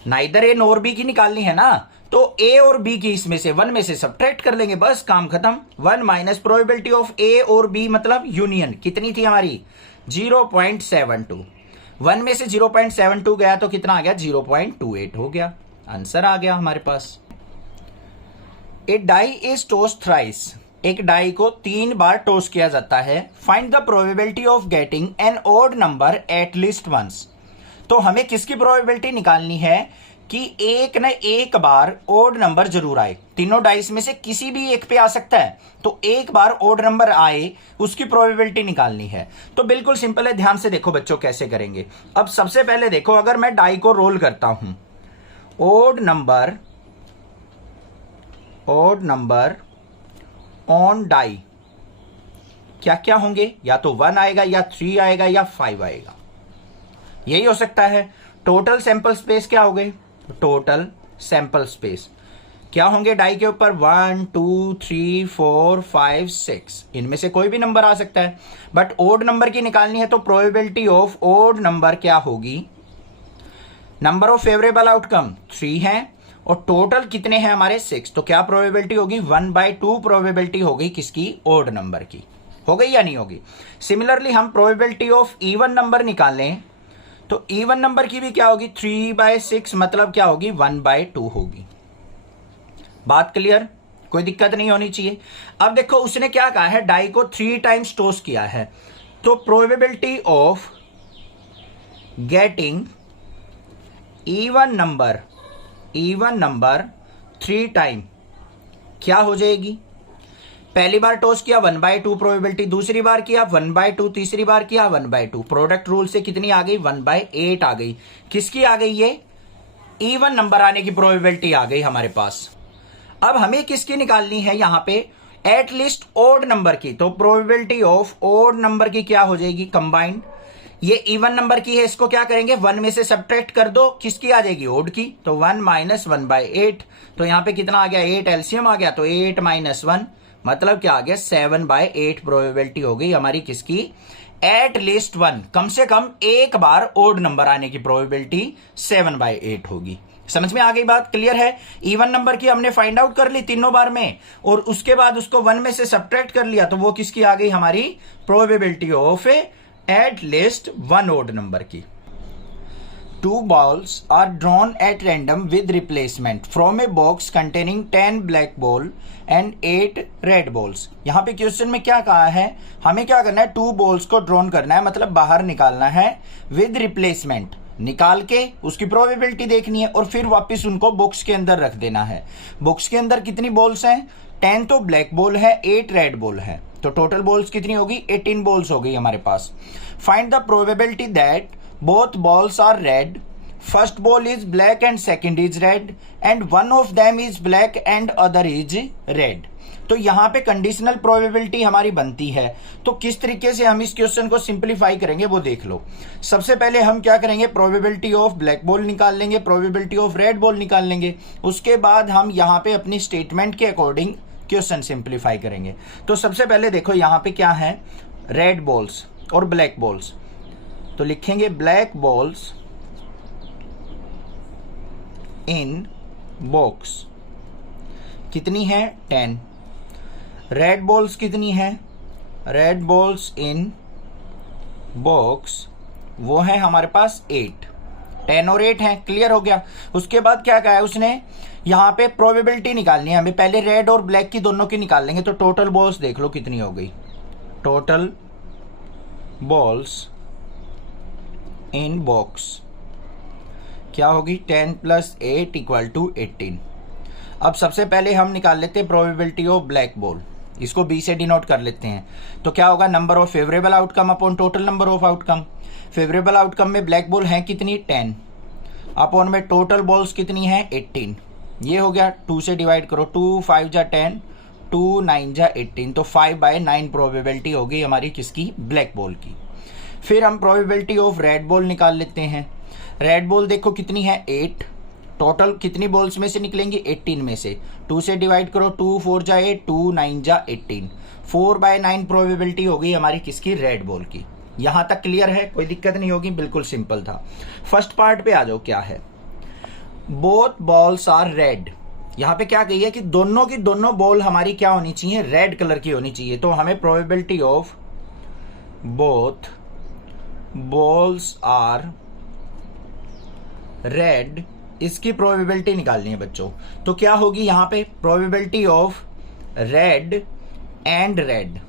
नाइदर ए नॉर बी की निकालनी है ना, तो ए और बी की इसमें से 1 में से सब्ट्रैक्ट कर लेंगे, बस काम खत्म। 1 माइनस प्रोबेबिलिटी ऑफ ए और बी मतलब यूनियन कितनी थी हमारी 0.72। 1 में से 0.72 गया तो कितना आ गया 0.28 हो गया, आंसर आ गया हमारे पास। A die is tossed thrice. एक डाई को 3 बार टोस्ट किया जाता है। Find the probability of getting an odd number at least once. तो हमें किसकी प्रोबेबिलिटी निकालनी है कि एक न एक बार ओड नंबर जरूर आए। तीनों डाइस में से किसी भी एक पे आ सकता है, तो एक बार ओड नंबर आए उसकी प्रोबेबिलिटी निकालनी है। तो बिल्कुल सिंपल है, ध्यान से देखो बच्चों कैसे करेंगे। अब सबसे पहले देखो, अगर मैं डाई को रोल करता हूं, ओड नंबर ऑन डाई क्या क्या होंगे, या तो 1 आएगा या 3 आएगा या 5 आएगा, यही हो सकता है। टोटल सैंपल स्पेस क्या हो गए, टोटल सैंपल स्पेस क्या होंगे डाई के ऊपर 1 2 3 4 5 6, इनमें से कोई भी नंबर आ सकता है। बट ओड नंबर की निकालनी है तो प्रोबेबिलिटी ऑफ ओड नंबर क्या होगी, नंबर ऑफ फेवरेबल आउटकम 3 है और टोटल कितने हैं हमारे 6, तो क्या प्रोबेबिलिटी होगी 1/2 प्रोबेबिलिटी होगी किसकी, ओड नंबर की। हो गई या नहीं होगी। सिमिलरली हम प्रोबेबिलिटी ऑफ इवन नंबर निकालें तो इवन नंबर की भी क्या होगी 3/6 मतलब क्या होगी 1/2 होगी। बात क्लियर, कोई दिक्कत नहीं होनी चाहिए। अब देखो उसने क्या कहा है, डाई को 3 टाइम्स टोस्ट किया है, तो probability of getting even number 3 time क्या हो जाएगी, पहली बार टोस्ट किया 1/2 प्रोबेबिलिटी, दूसरी बार किया 1/2, तीसरी बार किया 1/2, प्रोडक्ट रूल से कितनी आ गई 1/8 आ गई। किसकी आ गई, ये इवन नंबर आने की प्रोबेबिलिटी आ गई हमारे पास। अब हमें किसकी निकालनी है यहां पे, एटलीस्ट ओड नंबर की, तो प्रोबेबिलिटी ऑफ ओड नंबर की क्या हो जाएगी कंबाइंड। ये इवन नंबर की है, इसको क्या करेंगे 1 में से सब्ट्रैक्ट कर दो, किसकी आ जाएगी ओड की, तो 1 माइनस 1/8, तो यहां पे कितना आ गया 8 एलसीएम आ गया, तो 8 माइनस 1 मतलब क्या आ गया 7/8 प्रोबेबिलिटी हो गई हमारी किसकी, एट लीस्ट 1, कम से कम एक बार ओड नंबर आने की प्रोबेबिलिटी 7/8 होगी। समझ में आ गई बात, क्लियर है। इवन नंबर की हमने फाइंड आउट कर ली तीनों बार में, और उसके बाद उसको 1 में से सब्ट्रैक्ट कर लिया, तो वो किसकी आ गई हमारी probability of at least 1 odd number की। 2 balls are drawn at random with replacement from a box containing 10 black ball and 8 red balls। यहाँ पे क्वेश्चन में क्या कहा है, हमें क्या करना है 2 balls को ड्रॉन करना है, मतलब बाहर निकालना है, with replacement निकाल के उसकी प्रोबेबिलिटी देखनी है और फिर वापस उनको बॉक्स के अंदर रख देना है। बॉक्स के अंदर कितनी बॉल्स हैं, 10 तो ब्लैक बॉल है, 8 रेड बॉल है, तो टोटल बॉल्स कितनी होगी 18 बॉल्स हो गई हमारे पास। Find the probability that both balls are red, first ball is black and second is red and one of them is black and other is red। तो यहां पे कंडीशनल प्रोबेबिलिटी हमारी बनती है, तो किस तरीके से हम इस क्वेश्चन को सिंप्लीफाई करेंगे वो देख लो। सबसे पहले हम क्या करेंगे, प्रोबेबिलिटी ऑफ ब्लैक बॉल निकाल लेंगे, प्रोबेबिलिटी ऑफ रेड बॉल निकाल लेंगे, उसके बाद हम यहां पे अपनी स्टेटमेंट के अकॉर्डिंग क्वेश्चन सिंप्लीफाई करेंगे। तो सबसे पहले देखो यहां पे क्या है, रेड बॉल्स और ब्लैक बॉल्स, तो लिखेंगे ब्लैक बॉल्स इन बॉक्स कितनी है 10, रेड बॉल्स कितनी है, रेड बॉल्स इन बॉक्स वो है हमारे पास 8, 10 और 8 है, क्लियर हो गया। उसके बाद क्या कहा है उसने, यहां पे प्रोबेबिलिटी निकालनी है हमें, पहले रेड और ब्लैक की दोनों की निकाल लेंगे, तो टोटल बॉल्स देख लो कितनी हो गई, टोटल बॉल्स इन बॉक्स क्या होगी 10 + 8 = 18। अब सबसे पहले हम निकाल लेते हैं प्रोबेबिलिटी ऑफ ब्लैक बॉल, इसको बी से डिनोट कर लेते हैं। तो क्या होगा, number of favourable outcome upon total number of outcome. Favourable outcome में ब्लैक बॉल हैं कितनी 10 अपॉन में टोटल बॉल्स कितनी हैं 18। ये हो गया, 2 से डिवाइड करो, 2 5 जा 10, 2 9 जा 18, तो 5/9 प्रोबेबिलिटी होगी हमारी किसकी, ब्लैक बॉल की। फिर हम प्रोबेबिलिटी ऑफ रेड बॉल निकाल लेते हैं। रेड बॉल देखो कितनी है 8, टोटल कितनी बॉल्स में से निकलेंगी 18 में से, 2 से डिवाइड करो, 2 4 जा 8, 2 9 जा 18, 4/9 प्रोबेबिलिटी होगी हमारी किसकी, रेड बॉल की। यहां तक क्लियर है, कोई दिक्कत नहीं होगी, बिल्कुल सिंपल था। फर्स्ट पार्ट पे आ जाओ, क्या है, बोथ बॉल्स आर रेड। यहां पे क्या कही है कि दोनों की दोनों बॉल हमारी क्या होनी चाहिए, रेड कलर की होनी चाहिए। तो हमें probability of both balls are red, इसकी प्रोबेबिलिटी निकालनी है बच्चों। तो क्या होगी यहां पे, probability of red and red,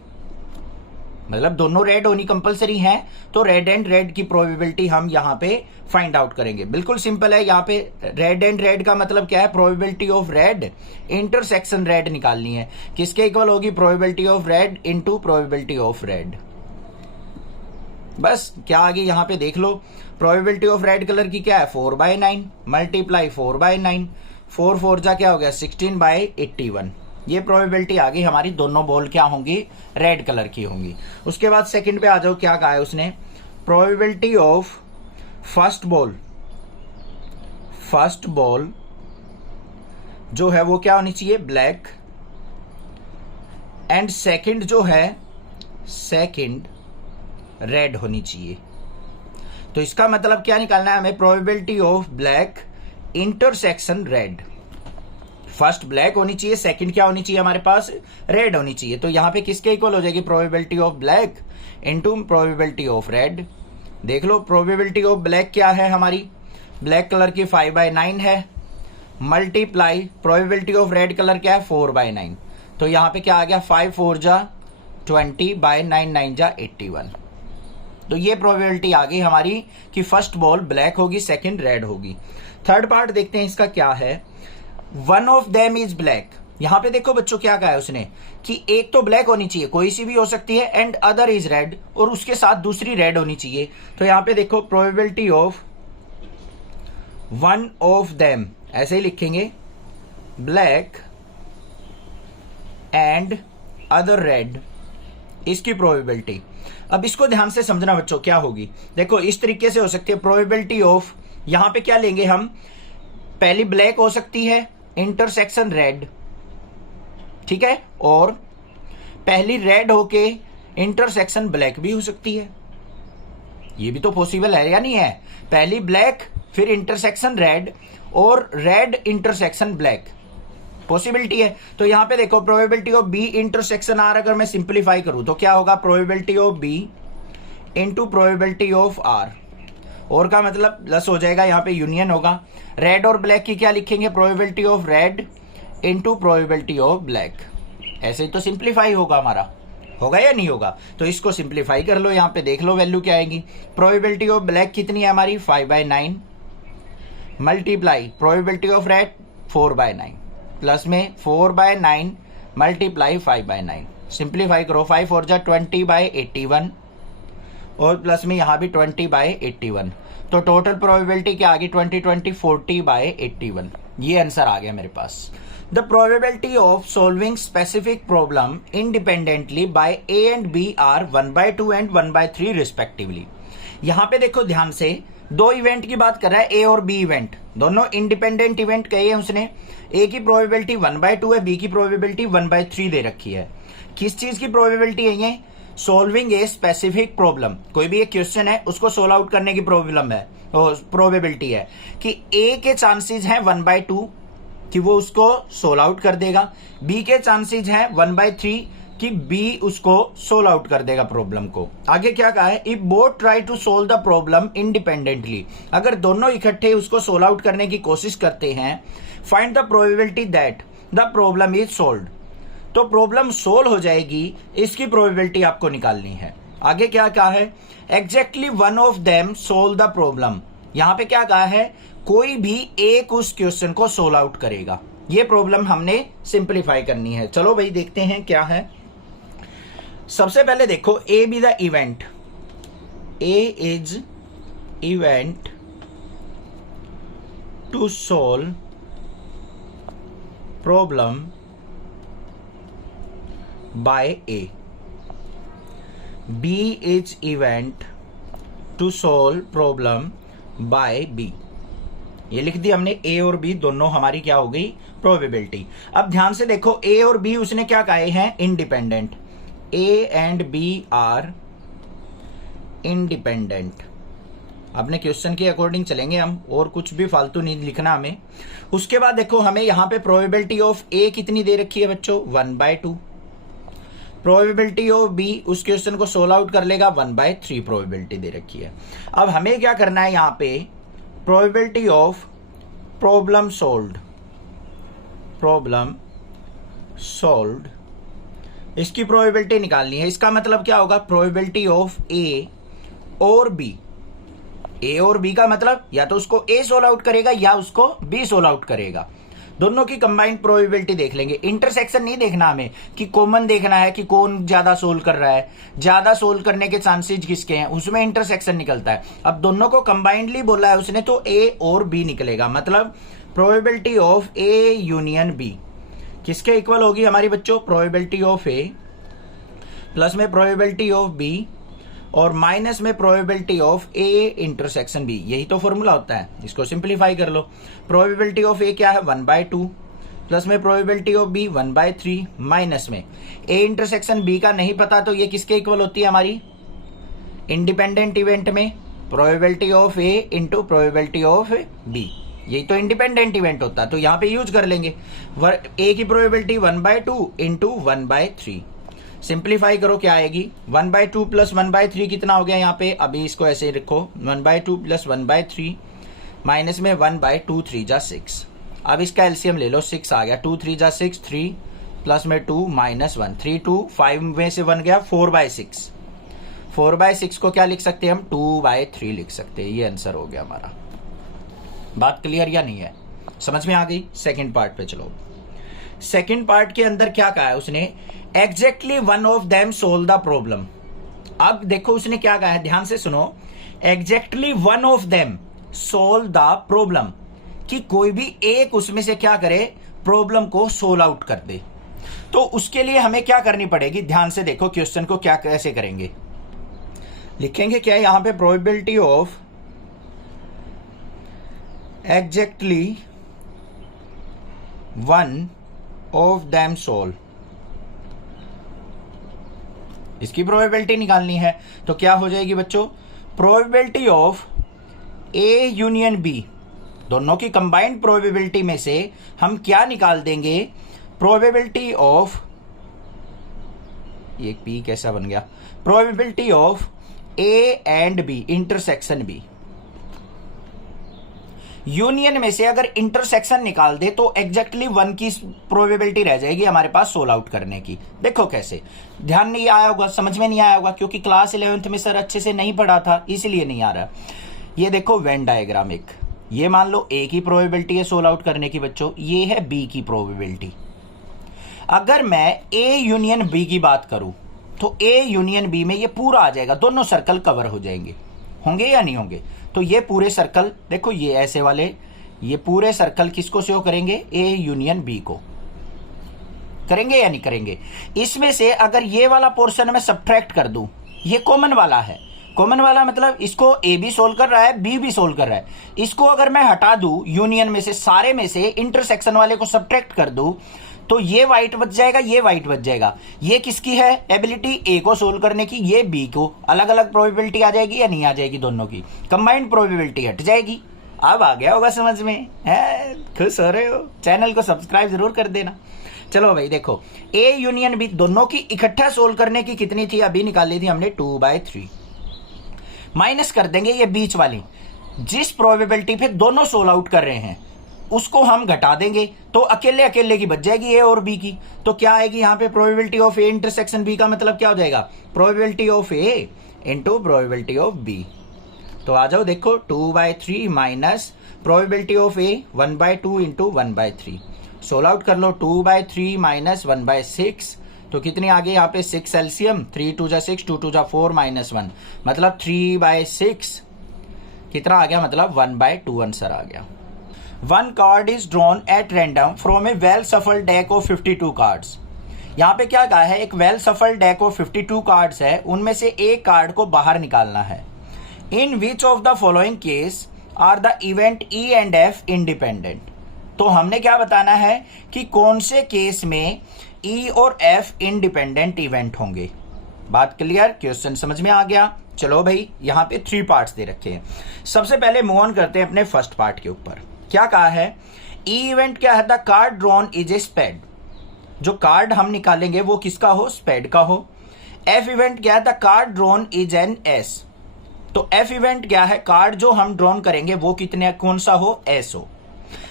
मतलब दोनों रेड होनी कंपलसरी है, तो रेड एंड रेड की प्रोबेबिलिटी हम यहां पे फाइंड आउट करेंगे। बिल्कुल सिंपल है, यहां पे रेड एंड रेड का मतलब क्या है, probability of red intersection red निकालनी है। किसके इक्वल होगी, probability of red into probability of red. बस क्या आगे यहां पे देख लो, प्रोबेबिलिटी ऑफ रेड कलर की क्या है 4/9 मल्टीप्लाई 4/9, 4 4 जा क्या हो गया 16/81। ये प्रोबेबिलिटी आ गई हमारी, दोनों बॉल क्या होंगी, रेड कलर की होंगी। उसके बाद सेकंड पे आ जाओ, क्या कहा है उसने, प्रोबेबिलिटी ऑफ फर्स्ट बॉल जो है वो क्या होनी चाहिए, ब्लैक, एंड सेकंड जो है सेकंड रेड होनी चाहिए। तो इसका मतलब क्या निकालना है हमें, probability of black intersection red. First black होनी चाहिए, सेकंड क्या होनी चाहिए हमारे पास, रेड होनी चाहिए। तो यहां पे किसके इक्वल हो जाएगी, probability of black into probability of red. देख लो, प्रोबेबिलिटी ऑफ ब्लैक क्या है हमारी, ब्लैक कलर की 5/9 है, multiply probability of red colour क्या है 4/9। तो यहां पे क्या आ गया, 5 4 जा 20/9 9 जा 81। तो ये प्रोबेबिलिटी आ गई हमारी कि फर्स्ट बॉल ब्लैक होगी, सेकंड रेड होगी। थर्ड पार्ट देखते हैं इसका क्या है, one of them is black. यहां पे देखो बच्चों क्या कहा है उसने कि एक तो ब्लैक होनी चाहिए, कोई सी भी हो सकती है, एंड अदर इज रेड, और उसके साथ दूसरी रेड होनी चाहिए। तो यहां पे देखो probability of one of them, ऐसे ही लिखेंगे, ब्लैक एंड अदर रेड, इसकी प्रोबेबिलिटी। अब इसको ध्यान से समझना बच्चों, क्या होगी, देखो इस तरीके से हो सकती है प्रोबेबिलिटी ऑफ, यहां पे क्या लेंगे हम, पहली ब्लैक हो सकती है इंटरसेक्शन रेड, ठीक है, और पहली रेड होके इंटरसेक्शन ब्लैक भी हो सकती है। ये भी तो पॉसिबल है या नहीं है, पहली ब्लैक फिर इंटरसेक्शन रेड और रेड इंटरसेक्शन ब्लैक, पॉसिबिलिटी है। तो यहां पे देखो probability of B intersection R, अगर मैं सिंप्लीफाई करूं तो क्या होगा, probability of B into probability of R, और का मतलब प्लस हो जाएगा, यहां पे यूनियन होगा। रेड और ब्लैक की क्या लिखेंगे, probability of red into probability of black. ऐसे ही तो सिंप्लीफाई होगा हमारा, होगा या नहीं होगा। तो इसको सिंप्लीफाई कर लो, यहां पे देख लो वैल्यू क्या आएगी, प्रोबेबिलिटी ऑफ ब्लैक कितनी है हमारी 5/9 multiply probability of red 4/9 plus में 4/9 मल्टीप्लाई 5/9, सिंप्लीफाई करो, 5 4 जा 20/81 और प्लस में यहां भी 20/81। तो टोटल प्रोबेबिलिटी क्या आ गई 20 40/81। ये आंसर आ गया मेरे पास। The probability of solving specific problem independently by A and B are 1/2 and 1/3 respectively. यहां पे देखो ध्यान से, दो इवेंट की बात कर रहा है, ए और बी इवेंट, दोनों इंडिपेंडेंट इवेंट कहे हैं उसने। ए की प्रोबेबिलिटी 1/2 है, बी की प्रोबेबिलिटी 1/3 दे रखी है। किस चीज की प्रोबेबिलिटी है ये, सॉल्विंग ए स्पेसिफिक प्रॉब्लम, कोई भी एक क्वेश्चन है उसको सोल्व आउट करने की प्रॉब्लम है, प्रोबेबिलिटी है कि ए के चांसेस हैं 1/2 कि वो उसको सोल्व आउट कर देगा, बी के चांसेस हैं 1/3 कि बी उसको सोल्व आउट कर देगा प्रॉब्लम को। आगे क्या कहा है, if both try to solve the problem independently, अगर दोनों इकट्ठे उसको सोल्व आउट करने की कोशिश करते हैं, find the probability that the problem is solved, तो प्रॉब्लम सोल्व हो जाएगी, इसकी प्रोबेबिलिटी आपको निकालनी है। आगे क्या कहा है, exactly one of them solve the problem. यहां पे क्या कहा है, कोई भी एक उस क्वेश्चन को सोल्व आउट करेगा। ये प्रॉब्लम हमने सिंपलीफाई करनी है। चलो भाई देखते हैं क्या है। सबसे पहले देखो, A B the event, A is event to solve problem by A, B is event to solve problem by B. ये लिख दिया हमने, ए और बी दोनों हमारी क्या हो गई, प्रोबेबिलिटी। अब ध्यान से देखो, ए और बी उसने क्या कहे हैं, independent. A and B are independent. अपने क्वेश्चन के अकॉर्डिंग चलेंगे हम, और कुछ भी फालतू नहीं लिखना हमें। उसके बाद देखो, हमें यहां पे प्रोबेबिलिटी ऑफ ए कितनी दे रखी है बच्चों, 1/2। प्रोबेबिलिटी ऑफ बी उस क्वेश्चन को सोल्व आउट कर लेगा, 1/3 प्रोबेबिलिटी दे रखी है। अब हमें क्या करना है, यहां पे probability of problem solved, problem solved, इसकी प्रोबेबिलिटी निकालनी है। इसका मतलब क्या होगा, प्रोबेबिलिटी ऑफ ए और बी। ए और बी का मतलब या तो उसको ए सोल्व आउट करेगा या उसको बी सोल्व आउट करेगा। दोनों की कंबाइंड प्रोबेबिलिटी देख लेंगे। इंटरसेक्शन नहीं देखना हमें, कि कॉमन देखना है कि कौन ज्यादा सोल्व कर रहा है, ज्यादा सोल्व करने के चांसेस किसके हैं, उसमें इंटरसेक्शन निकलता है। अब दोनों को कंबाइंडली बोला है उसने, तो ए और बी निकलेगा। मतलब probability of A union B किसके इक्वल होगी हमारी बच्चों, प्रोबेबिलिटी ऑफ ए प्लस में प्रोबेबिलिटी ऑफ बी और माइनस में probability of A intersection B. यही तो फॉर्मूला होता है, इसको सिंप्लीफाई कर लो। प्रोबेबिलिटी ऑफ ए क्या है, 1/2 प्लस में प्रोबेबिलिटी ऑफ बी 1/3 माइनस में ए इंटरसेक्शन बी का नहीं पता, तो ये किसके इक्वल होती है हमारी, इंडिपेंडेंट इवेंट में probability of A into probability of B. यही तो इंडिपेंडेंट इवेंट होता है, तो यहां पे यूज कर लेंगे। ए की प्रोबेबिलिटी 1/2 इंटू 1/3। सिंप्लीफाई करो क्या आएगी, 1/2 प्लस 1/3 कितना हो गया यहाँ पे, अभी इसको ऐसे ही रखो, 1/2 प्लस 1/3 माइनस में 1/2 3 जा 6। अब इसका एलसीएम ले लो, 6 आ गया, 2 3 जा 6, 3 प्लस में 2 माइनस 1, 3 2 5 में से 1 गया, 4/6। 4/6 को क्या लिख सकते हैं हम, 2/3 लिख सकते हैं। ये आंसर हो गया हमारा। बात क्लियर या नहीं है, समझ में आ गई। सेकंड पार्ट पे चलो। सेकंड पार्ट के अंदर क्या कहा है उसने, exactly one of them solve the problem. अब देखो उसने क्या कहा है, ध्यान से सुनो, exactly one of them solve the problem, कि कोई भी एक उसमें से क्या करे, प्रॉब्लम को सोल्व आउट कर दे। तो उसके लिए हमें क्या करनी पड़ेगी, ध्यान से देखो क्वेश्चन को क्या कैसे करेंगे। लिखेंगे क्या यहां पे, probability of exactly one of them solve, इसकी प्रोबेबिलिटी निकालनी है। तो क्या हो जाएगी बच्चों, probability of A union B, दोनों की कंबाइंड प्रोबेबिलिटी में से हम क्या निकाल देंगे, प्रोबेबिलिटी ऑफ, ये पी कैसा बन गया, probability of A and B intersection B. Union में से अगर इंटरसेक्शन निकाल दे तो एग्जैक्टली 1 की प्रोबेबिलिटी रह जाएगी हमारे पास सोल्व आउट करने की। देखो कैसे, ध्यान नहीं आया होगा, समझ में नहीं आया होगा, क्योंकि क्लास 11th में सर अच्छे से नहीं पढ़ा था, इसलिए नहीं आ रहा। ये देखो वेन डायग्राम, एक ये मान लो ए की प्रोबेबिलिटी है सोल्व आउट करने की बच्चों, ये है बी की प्रोबेबिलिटी। अगर मैं ए यूनियन बी की बात करूं तो ए यूनियन बी में ये पूरा आ जाएगा, दोनों सर्कल कवर हो जाएंगे, होंगे या नहीं होंगे। तो ये पूरे सर्कल देखो, ये ऐसे वाले, ये पूरे सर्कल किसको शो करेंगे, ए यूनियन बी को करेंगे या नहीं करेंगे। इसमें से अगर ये वाला पोर्शन मैं सब्ट्रैक्ट कर दूं, ये कॉमन वाला है, कॉमन वाला मतलब इसको ए भी सोल्व कर रहा है, बी भी सोल्व कर रहा है, इसको अगर मैं हटा दूं यूनियन में से, सारे में से इंटरसेक्शन वाले को सब्ट्रैक्ट कर दूं, तो ये वाइट बच जाएगा, ये वाइट बच जाएगा। ये किसकी है एबिलिटी, ए को सोल्व करने की, ये बी को। अलग अलग प्रोबेबिलिटी आ जाएगी या नहीं आ जाएगी, दोनों की कंबाइंड प्रोबेबिलिटी हट जाएगी। अब आ गया होगा समझ में, है खुश हो रहे हो, चैनल को सब्सक्राइब जरूर कर देना। चलो भाई देखो, ए यूनियन बी दोनों की इकट्ठा सोल्व करने की कितनी थी, अभी निकाली थी हमने 2/3। माइनस कर देंगे ये बीच वाली, जिस प्रोबेबिलिटी पे दोनों सोल्व आउट कर रहे हैं उसको हम घटा देंगे, तो अकेले अकेले की बच जाएगी ए और बी की। तो क्या आएगी यहाँ पे, probability of A intersection B का मतलब क्या हो जाएगा, probability of A into probability of B. तो आ जाओ देखो, 2/3 minus probability of A 1/2 into 1/3। Solve out कर लो, 2/3 माइनस 1/6 तो कितनी आ गई यहाँ पे 6 एलसीएम, 3 2 जा 6, 2 2 जा 4 माइनस 1 मतलब 3/6 कितना आ गया, मतलब 1/2 आंसर आ गया। One card is drawn at random from A well सफल डेक ऑफ 52 कार्ड्स। यहाँ पे क्या कहा है, एक वेल सफल डेक ऑफ 52 कार्ड्स है, उनमें से एक कार्ड को बाहर निकालना है। In which of the following case are the event E and F independent. तो हमने क्या बताना है कि कौन से केस में ई और एफ इंडिपेंडेंट इवेंट होंगे। बात क्लियर, क्वेश्चन समझ में आ गया। चलो भाई, यहाँ पे 3 पार्ट्स दे रखे हैं। सबसे पहले मूव ऑन करते हैं अपने फर्स्ट पार्ट के ऊपर। क्या कहा है, ई इवेंट क्या है, the card drawn is a spade. जो कार्ड हम निकालेंगे वो किसका हो, स्पेड का हो। एफ इवेंट क्या है, the card drawn is an S. तो एफ इवेंट क्या है, कार्ड जो हम ड्रॉन करेंगे वो कितने, कौन सा हो, एस हो।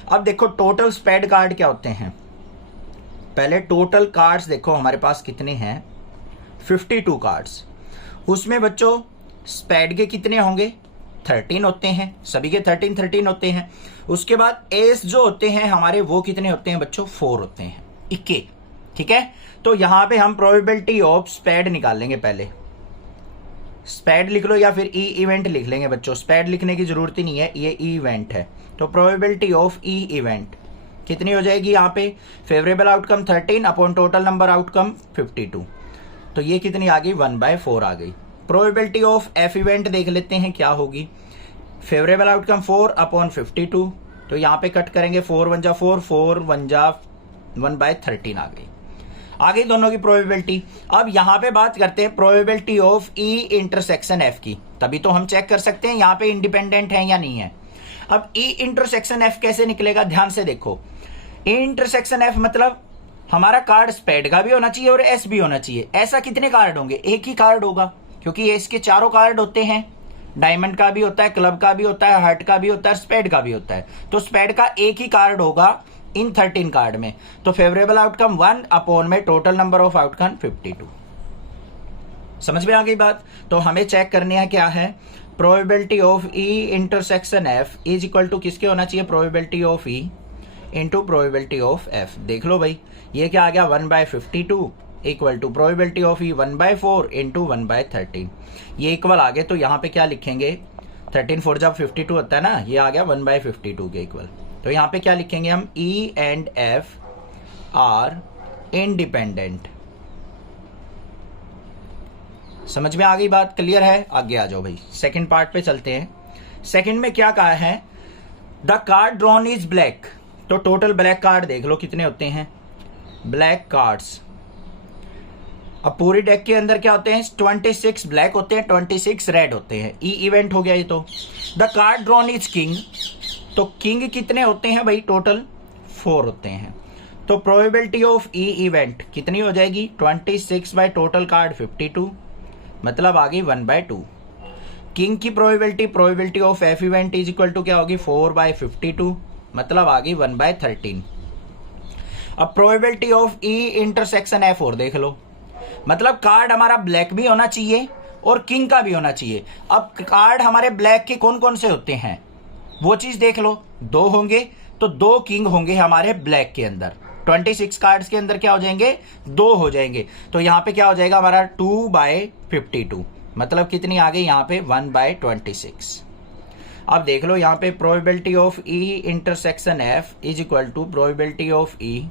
अब देखो टोटल स्पेड कार्ड क्या होते हैं, पहले टोटल कार्ड्स देखो हमारे पास कितने हैं, 52 कार्ड्स। उसमें बच्चों स्पेड के कितने होंगे, 13 होते हैं, सभी के 13 होते हैं। उसके बाद एस जो होते हैं हमारे वो कितने होते हैं बच्चों, 4 होते हैं, 21। ठीक है, तो यहां पे हम प्रोबेबिलिटी ऑफ स्पेड निकालेंगे। पहले स्पेड लिख लो या फिर ई इवेंट लिख लेंगे बच्चों, स्पेड लिखने की जरूरत ही नहीं है, ये ई इवेंट है। तो प्रोबेबिलिटी ऑफ ई इवेंट कितनी हो जाएगी, यहाँ पे favourable outcome 13 upon total number outcome 52, तो ये कितनी आ गई, 1/4 आ गई। प्रोबेबिलिटी ऑफ एफ इवेंट देख लेते हैं क्या होगी, फेवरेबल आउटकम 4 अपॉन 52, तो यहाँ पे कट करेंगे 4 1 जा 4, 4 1 जा 1/13 आ गई। आ गई दोनों की प्रोबेबिलिटी। अब यहां पे बात करते हैं probability of E intersection F की, तभी तो हम चेक कर सकते हैं यहां पे इंडिपेंडेंट है या नहीं है। अब ई इंटरसेक्शन एफ कैसे निकलेगा, ध्यान से देखो। ई इंटरसेक्शन एफ मतलब हमारा कार्ड स्पेड का भी होना चाहिए और एस भी होना चाहिए। ऐसा कितने कार्ड होंगे, एक ही कार्ड होगा, क्योंकि एस के 4 कार्ड होते हैं, डायमंड का भी होता है, क्लब का भी होता है, हार्ट का भी होता है, स्पेड का भी होता है। तो स्पेड का एक ही कार्ड होगा इन 13 कार्ड में। तो फेवरेबल आउटकम 1 अपॉन में टोटल नंबर ऑफ आउटकम 52। समझ में आ गई बात। तो हमें चेक करनी है क्या है, probability of E intersection F is equal to किसके होना चाहिए, probability of E into probability of F. देख लो भाई, ये क्या आ गया, 1/52 equal to probability of E 1/4 into 1/13। ये इक्वल आ गए, तो यहाँ पे क्या लिखेंगे, 13 4 जब 52 होता है ना, ये आ गया 1/52 के इक्वल। तो यहाँ पे क्या लिखेंगे हम, ई एंड एफ आर इंडिपेंडेंट। समझ में आ गई बात, क्लियर है। आगे आ जाओ भाई, सेकंड पार्ट पे चलते हैं। सेकंड में क्या कहा है, the card drawn is black. तो टोटल ब्लैक कार्ड देख लो कितने होते हैं, ब्लैक कार्ड्स। अब पूरी डेक के अंदर क्या होते हैं, 26 ब्लैक होते हैं, 26 रेड होते हैं। ई इवेंट हो गया ये। तो the card drawn is king. तो किंग कितने होते हैं भाई, टोटल 4 होते हैं। तो प्रोबेबिलिटी ऑफ ई इवेंट कितनी हो जाएगी, 26 बाय टोटल कार्ड 52, मतलब आ गई 1/2। किंग की probability of F event is equal to क्या होगी, 4/52, मतलब आ गई 1/13। अब probability of E intersection F और देख लो, मतलब कार्ड हमारा ब्लैक भी होना चाहिए और किंग का भी होना चाहिए। अब कार्ड हमारे ब्लैक के कौन कौन से होते हैं वो चीज देख लो, 2 होंगे, तो 2 किंग होंगे हमारे ब्लैक के अंदर। 26 कार्ड्स के अंदर क्या हो जाएंगे, 2 हो जाएंगे। तो यहाँ पे क्या हो जाएगा हमारा 2/52, मतलब कितनी आ गई यहाँ पे 1/26। अब देख लो यहाँ पे probability of E intersection F is equal to probability of E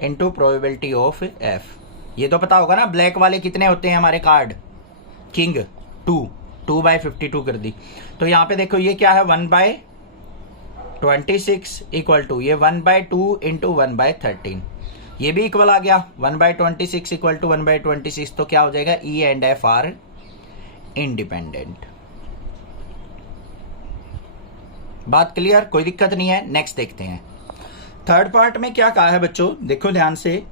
into probability of F. ये तो पता होगा ना, ब्लैक वाले कितने होते हैं हमारे कार्ड, किंग 2/52 कर दी। तो यहाँ पे देखो ये क्या है, 1/26 इक्वल टू ये 1/2 इंटू 1/13। ये भी इक्वल आ गया, 1/26 इक्वल टू 1/26। तो क्या हो जाएगा, ई एंड एफ आर इंडिपेंडेंट। बात क्लियर, कोई दिक्कत नहीं है। नेक्स्ट देखते हैं। थर्ड पार्ट में क्या कहा है बच्चों, देखो ध्यान से।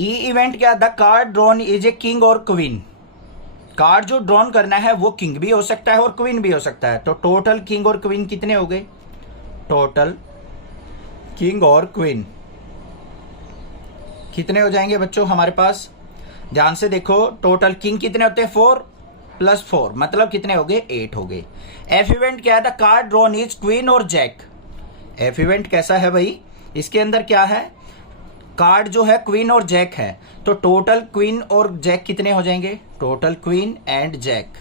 ई इवेंट क्या, the card drawn is a king और क्वीन। कार्ड जो ड्रॉन करना है वो किंग भी हो सकता है और क्वीन भी हो सकता है। तो टोटल किंग और क्वीन कितने हो गए, टोटल किंग और क्वीन कितने हो जाएंगे बच्चों हमारे पास, ध्यान से देखो। टोटल किंग कितने होते हैं, 4 प्लस 4 मतलब कितने हो गए 8 हो गए। एफ इवेंट क्या है, the card drawn is queen और जैक। एफ इवेंट कैसा है भाई, इसके अंदर क्या है, कार्ड जो है क्वीन और जैक है, तो टोटल क्वीन और जैक कितने हो जाएंगे, टोटल क्वीन एंड जैक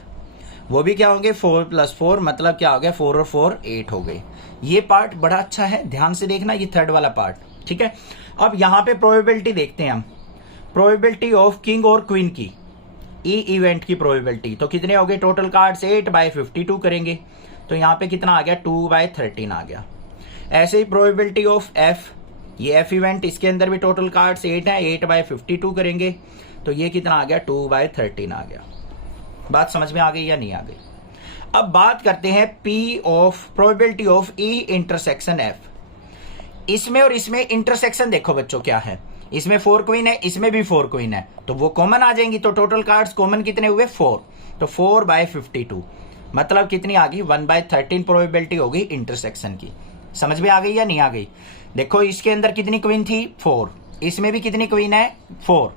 वो भी क्या होंगे 4 + 4 मतलब क्या हो गया 4 और 4 8 हो गए। ये पार्ट बड़ा अच्छा है, ध्यान से देखना, ये थर्ड वाला पार्ट, ठीक है। अब यहां पे प्रोबेबिलिटी देखते हैं हम, प्रोबेबिलिटी ऑफ किंग और क्वीन की, ई इवेंट की प्रोबेबिलिटी, तो कितने हो गए टोटल कार्ड्स 8/52 करेंगे, तो यहां पे कितना आ गया 2/13 आ गया। ऐसे ही प्रोबेबिलिटी ऑफ एफ, ये एफ इवेंट, इसके अंदर भी टोटल कार्ड्स 8 है, 8/52 करेंगे, तो ये कितना आ गया 2/13 आ गया। बात समझ में आ गई या नहीं आ गई। अब बात करते हैं P of probability of E intersection F. इसमें और इसमें इंटरसेक्शन देखो बच्चों क्या है, इसमें 4 क्वीन है, इसमें भी 4 क्वीन है, तो वो कॉमन आ जाएंगी, तो टोटल कार्ड्स कॉमन कितने हुए 4, तो 4/52 मतलब कितनी आ गई 1/13 प्रोबेबिलिटी हो गई इंटरसेक्शन की। समझ में आ गई या नहीं आ गई। देखो इसके अंदर कितनी क्वीन थी 4, इसमें भी कितनी क्वीन है 4,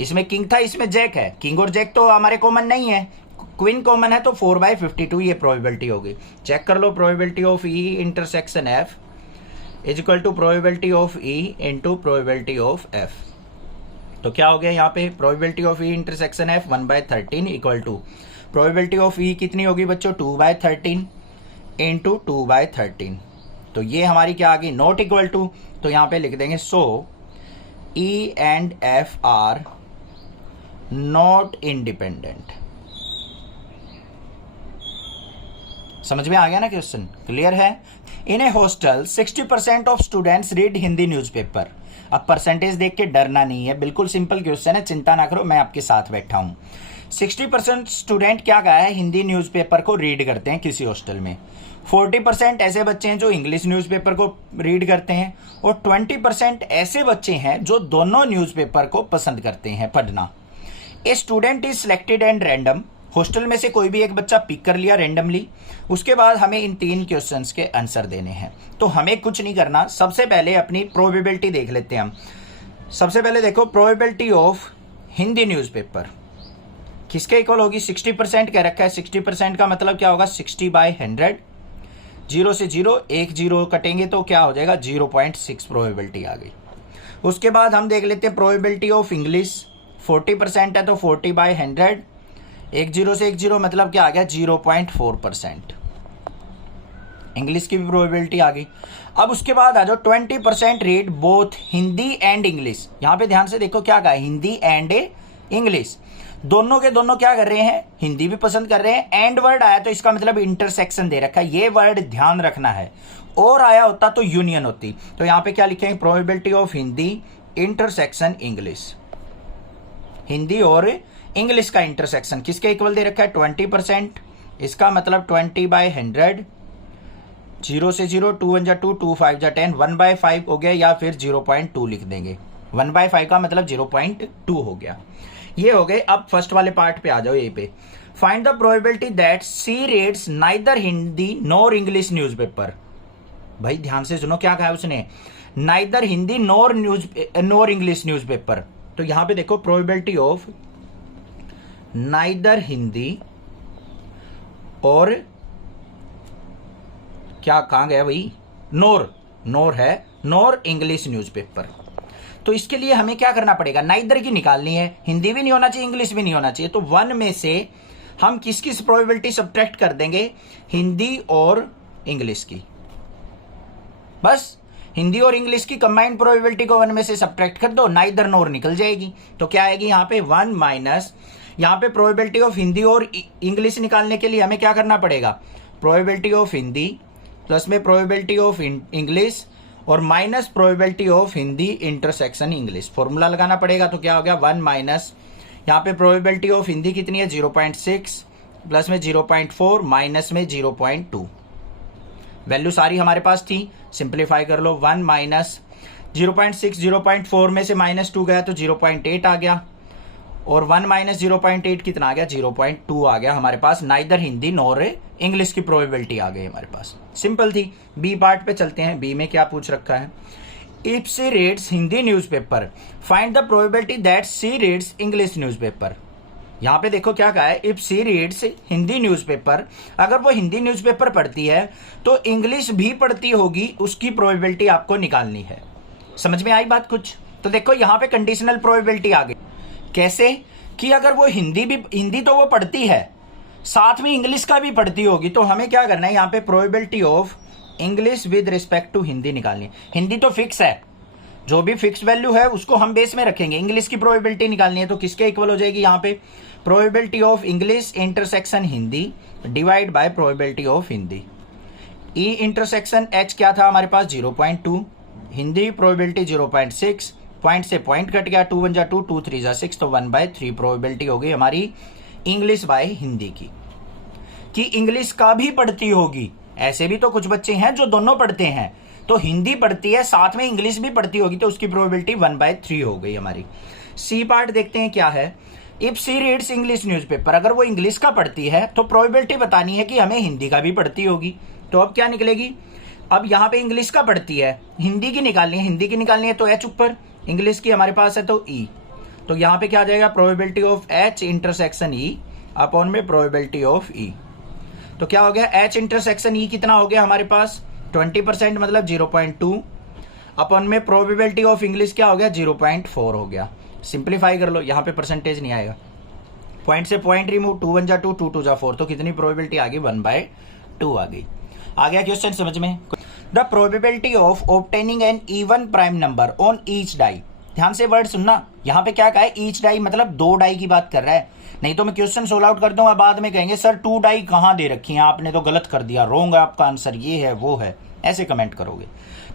इसमें किंग था, इसमें जैक है, किंग और जैक तो हमारे कॉमन नहीं है, क्वीन कॉमन है, तो 4/52 ये प्रोबेबिलिटी होगी। चेक कर लो, probability of E intersection F is equal to probability of E into probability of F. तो क्या हो गया यहाँ पे probability of E intersection F 1/13 equal to probability of E कितनी होगी बच्चों 2/13 इंटू 2/13, तो ये हमारी क्या आ गई नॉट इक्वल टू, तो यहाँ पे लिख देंगे so E and F are not independent. समझ में आ गया ना क्वेश्चन, क्लियर है। In a hostel 60% of students read Hindi newspaper. अब परसेंटेज देख के डरना नहीं है, बिल्कुल सिंपल क्वेश्चन है, चिंता ना करो, मैं आपके साथ बैठा हूं। 60% स्टूडेंट क्या कहा है हिंदी न्यूज़पेपर को रीड करते हैं किसी हॉस्टल में, 40% ऐसे बच्चे हैं जो इंग्लिश न्यूज़पेपर को रीड करते हैं, और 20% ऐसे बच्चे हैं जो दोनों न्यूज़पेपर को पसंद करते हैं पढ़ना। A student is selected and random, hostel में से कोई भी एक बच्चा पिक कर लिया रैंडमली, उसके बाद हमें इन 3 क्वेश्चंस के आंसर देने हैं। तो हमें कुछ नहीं करना, सबसे पहले अपनी प्रोबेबिलिटी देख लेते हैं हम। सबसे पहले देखो प्रोबेबिलिटी ऑफ हिंदी न्यूज़पेपर किसके इक्वल होगी, 60% कह रखा है, 60% का मतलब क्या होगा 60/100, 0 से 0 1 0 कटेंगे तो क्या हो जाएगा 0.6 प्रोबेबिलिटी आ गई। उसके बाद हम देख लेते हैं प्रोबेबिलिटी ऑफ इंग्लिश, 40% है तो 40/100, 1 0 से 1 0 मतलब क्या आ गया 0.4%, इंग्लिश की भी प्रोबेबिलिटी आ गई। अब उसके बाद आ जाओ 20% read both Hindi and English. यहां पे ध्यान से देखो क्या कहा, हिंदी एंड इंग्लिश, दोनों के दोनों क्या कर रहे हैं, हिंदी भी पसंद कर रहे हैं। एंड वर्ड आया तो इसका मतलब इंटरसेक्शन दे रखा है, ये वर्ड ध्यान रखना है, और आया होता तो यूनियन होती। तो यहां पे क्या लिखेंगे probability of Hindi intersection English, Hindi और इंग्लिश का इंटरसेक्शन किसके इक्वल दे रखा है 20%, इसका मतलब 20/100, 0 से 0 2 1 2 2 5 10, 1/5 हो गया, या फिर 0.2 लिख देंगे, 1/5 का मतलब 0.2 हो गया। ये हो गए। अब फर्स्ट वाले पार्ट पे आ जाओ, यहीं पे find the probability that C reads neither Hindi nor English newspaper. भाई ध्यान से सुनो क्या कहा है उसने, neither Hindi nor English newspaper. तो यहां पे देखो प्रोबेबिलिटी ऑफ नाइदर हिंदी और क्या कहां गया भाई नोर है, नोर इंग्लिश न्यूज़पेपर। तो इसके लिए हमें क्या करना पड़ेगा, नाइदर की निकालनी है, हिंदी भी नहीं होना चाहिए इंग्लिश भी नहीं होना चाहिए। तो 1 में से हम किस किस प्रोबेबिलिटी सब्ट्रैक्ट कर देंगे, हिंदी और इंग्लिश की, बस हिंदी और इंग्लिश की कंबाइंड प्रोबेबिलिटी को 1 में से सब्ट्रैक्ट कर दो, नाइदर नोर निकल जाएगी। तो क्या आएगी यहाँ पे 1 माइनस, यहाँ पे प्रोबेबिलिटी ऑफ हिंदी और इंग्लिश निकालने के लिए हमें क्या करना पड़ेगा, प्रोबेबिलिटी ऑफ हिंदी प्लस में प्रोबेबिलिटी ऑफ इंग्लिश और minus probability of Hindi intersection English, formula लगाना पड़ेगा। तो क्या हो गया 1 माइनस, यहाँ पे प्रोबेबिलिटी ऑफ हिंदी कितनी है 0.6, प्लस में 0.4, माइनस में 0.2, वैल्यू सारी हमारे पास थी, सिंप्लीफाई कर लो। 1 माइनस 0.6, 0.4 में से -2 गया तो 0.8 आ गया, और 1 माइनस 0.8 कितना आ गया 0.2 आ गया हमारे पास। नाइदर हिंदी नॉर इंग्लिश की प्रोबेबिलिटी आ गई हमारे पास, सिंपल थी। बी पार्ट पे चलते हैं, बी में क्या पूछ रखा है, if C reads Hindi newspaper find the probability that C reads English newspaper. यहाँ पे देखो क्या कहा है, if C reads Hindi newspaper, अगर वो हिंदी न्यूज़पेपर पढ़ती है तो इंग्लिश भी पढ़ती होगी, उसकी प्रोबेबिलिटी आपको निकालनी है। समझ में आई बात कुछ? तो देखो यहाँ पे कंडीशनल प्रोबेबिलिटी आ गई। कैसे कि अगर वो हिंदी तो वो पढ़ती है, साथ में इंग्लिश का भी पढ़ती होगी, तो हमें क्या करना है, यहाँ पे probability of English with respect to Hindi निकालनी है। हिंदी तो फिक्स है, जो भी फिक्स वैल्यू है उसको हम बेस में रखेंगे, इंग्लिश की प्रोबेबिलिटी निकालनी है, तो किसके इक्वल हो जाएगी यहाँ पे, probability of English intersection Hindi divide by probability of Hindi. E intersection H क्या था हमारे पास 0.2, हिंदी प्रोबेबिलिटी 0.6, पॉइंट से पॉइंट कट गया, 2 1 जा 2, 2 3 जा 6, तो 1/3 प्रोबेबिलिटी हो गई हमारी इंग्लिश बाय हिंदी की, कि इंग्लिश का भी पढ़ती होगी। ऐसे भी तो कुछ बच्चे हैं जो दोनों पढ़ते हैं, तो हिंदी पढ़ती है साथ में इंग्लिश भी पढ़ती होगी, तो उसकी प्रोबेबिलिटी 1/3 हो गई हमारी। सी पार्ट देखते हैं क्या है, if C reads English newspaper, अगर वो इंग्लिश का पढ़ती है तो प्रोबेबिलिटी बतानी है कि हमें हिंदी का भी पढ़ती होगी। तो अब क्या निकलेगी, अब यहाँ पे इंग्लिश का पढ़ती है, हिंदी की निकालनी है, हिंदी की निकालनी है तो एच ऊपर, इंग्लिश की हमारे पास है तो ई, तो यहाँ पे क्या आ जाएगा, probability of H intersection E upon में प्रोबेबिलिटी ऑफ ई। तो क्या हो गया, एच इंटरसेक्शन ई कितना हो गया हमारे पास 20%, मतलब 0.2 अपॉन में प्रोबेबिलिटी ऑफ इंग्लिश क्या हो गया 0.4 हो गया। सिंप्लीफाई कर लो, यहाँ पे परसेंटेज नहीं आएगा, पॉइंट से पॉइंट रिमूव, 2 1 जा 2, 2 2 जा 4, तो कितनी प्रोबेबिलिटी आ गई 1/2 आ गई। आ गया क्वेश्चन समझ में। The probability of obtaining an even prime number on each die, ध्यान से वर्ड सुनना, यहाँ पे क्या कहा है, ईच डाई मतलब 2 डाई की बात कर रहा है, नहीं तो मैं क्वेश्चन सोल्व आउट कर दूंगा, बाद में कहेंगे सर 2 डाई कहाँ दे रखी है आपने, तो गलत कर दिया, रोंग है आपका आंसर, ये है वो है, ऐसे कमेंट करोगे।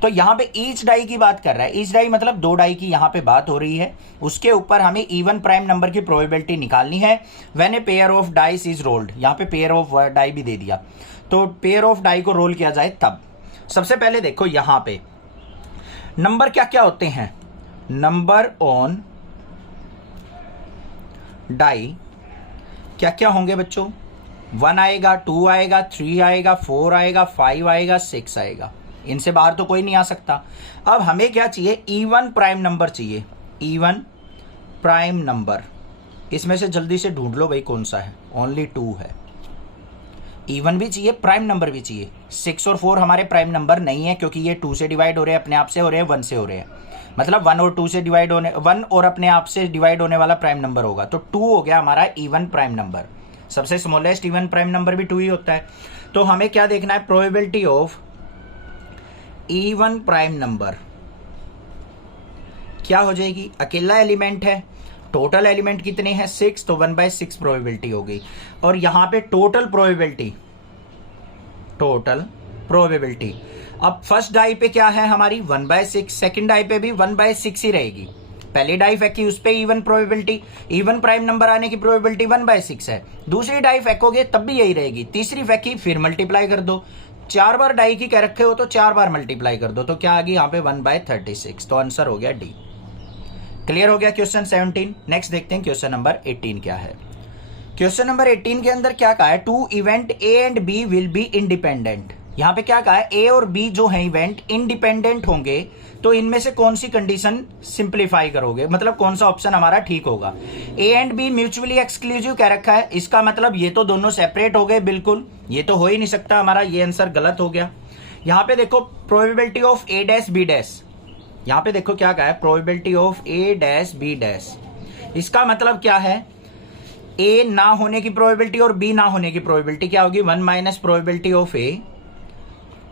तो यहाँ पे ईच डाई की बात कर रहा है, ईच डाई मतलब 2 डाई की यहाँ पे बात हो रही है, उसके ऊपर हमें इवन प्राइम नंबर की प्रोबेबिलिटी निकालनी है। When a pair of dice is rolled, यहाँ पे पेयर ऑफ डाई भी दे दिया, तो पेयर ऑफ डाई को रोल किया जाए तब। सबसे पहले देखो यहाँ पे नंबर क्या क्या होते हैं, नंबर ऑन डाई क्या क्या होंगे बच्चों, 1 आएगा, 2 आएगा, 3 आएगा, 4 आएगा, 5 आएगा, 6 आएगा, इनसे बाहर तो कोई नहीं आ सकता। अब हमें क्या चाहिए, इवन प्राइम नंबर चाहिए, इवन प्राइम नंबर, इसमें से जल्दी से ढूंढ लो भाई कौन सा है, ओनली 2 है। इवन भी चाहिए, प्राइम नंबर भी चाहिए। 6 और 4 हमारे प्राइम नंबर नहीं है, क्योंकि ये 2 से डिवाइड हो रहे हैं, अपने आप से हो रहे हैं, 1 से हो रहे हैं, मतलब 1 और 2 से डिवाइड होने, 1 और अपने आप से डिवाइड होने वाला प्राइम नंबर होगा, तो 2 हो गया हमारा इवन प्राइम नंबर। सबसे स्मॉलेस्ट इवन प्राइम नंबर भी 2 ही होता है। तो हमें क्या देखना है, probability of even prime number क्या हो जाएगी, अकेला एलिमेंट है, टोटल एलिमेंट कितने हैं 6, तो 1/6 प्रोबेबिलिटी हो गई। और यहां पे टोटल प्रोबेबिलिटी, अब फर्स्ट डाई पे क्या है हमारी 1/6, सेकंड डाई पे भी 1/6 ही रहेगी। पहली डाई फेंकी उस पे E one probability, even prime number आने की प्रोबेबिलिटी 1/6 है, दूसरी डाई फेंकोगे तब भी यही रहेगी, तीसरी फेंकी फिर मल्टीप्लाई कर दो, 4 बार डाई की कह रखे हो तो 4 बार मल्टीप्लाई कर दो, तो क्या आ गई यहाँ पे 1/36, तो आंसर हो गया डी। क्लियर हो गया क्वेश्चन 17। नेक्स्ट देखते हैं क्वेश्चन नंबर 18 क्या है। क्वेश्चन नंबर 18 के अंदर क्या कहा है, 2 event A and B will be independent. यहाँ पे क्या कहा है, ए और बी जो है इवेंट इंडिपेंडेंट होंगे, तो इनमें से कौन सी कंडीशन सिंप्लीफाई करोगे, मतलब कौन सा ऑप्शन हमारा ठीक होगा। ए एंड बी म्यूचुअली एक्सक्लूसिव कह रखा है, इसका मतलब ये तो दोनों सेपरेट हो गए, बिल्कुल ये तो हो ही नहीं सकता हमारा, ये आंसर गलत हो गया। यहाँ पे देखो probability of A dash B dash, यहाँ पे देखो क्या कहा है, probability of A dash B dash, इसका मतलब क्या है, ए ना होने की प्रोबेबिलिटी और बी ना होने की प्रोबेबिलिटी क्या होगी, 1 minus probability of A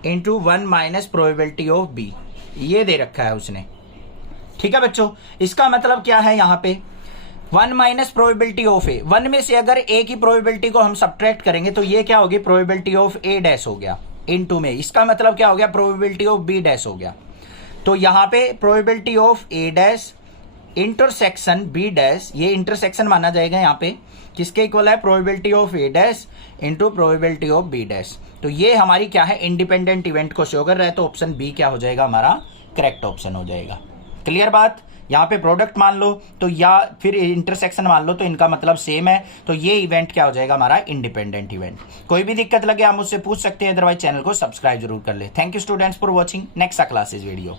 into 1 minus probability of B, ये दे रखा है उसने। ठीक है बच्चों, इसका मतलब क्या है, यहाँ पे 1 माइनस प्रोबेबिलिटी ऑफ ए, 1 में से अगर ए की प्रोबेबिलिटी को हम सब्ट्रैक्ट करेंगे तो ये क्या होगी, प्रोबेबिलिटी ऑफ ए डैश हो गया इनटू में, इसका मतलब क्या हो गया, प्रोबेबिलिटी ऑफ बी डैश हो गया। तो यहाँ पे probability of A dash intersection B dash, ये इंटरसेक्शन माना जाएगा यहाँ पे, किसके इक्वल है, probability of A dash into probability of B dash. तो ये हमारी क्या है, इंडिपेंडेंट इवेंट को शो कर रहा है, तो ऑप्शन बी क्या हो जाएगा हमारा, करेक्ट ऑप्शन हो जाएगा। क्लियर बात, यहाँ पे प्रोडक्ट मान लो तो या फिर इंटरसेक्शन मान लो तो इनका मतलब सेम है, तो ये इवेंट क्या हो जाएगा हमारा, इंडिपेंडेंट इवेंट। कोई भी दिक्कत लगे आप मुझसे पूछ सकते हैं, अदरवाइज चैनल को सब्सक्राइब जरूर कर ले। Thank you students for watching, next classes video.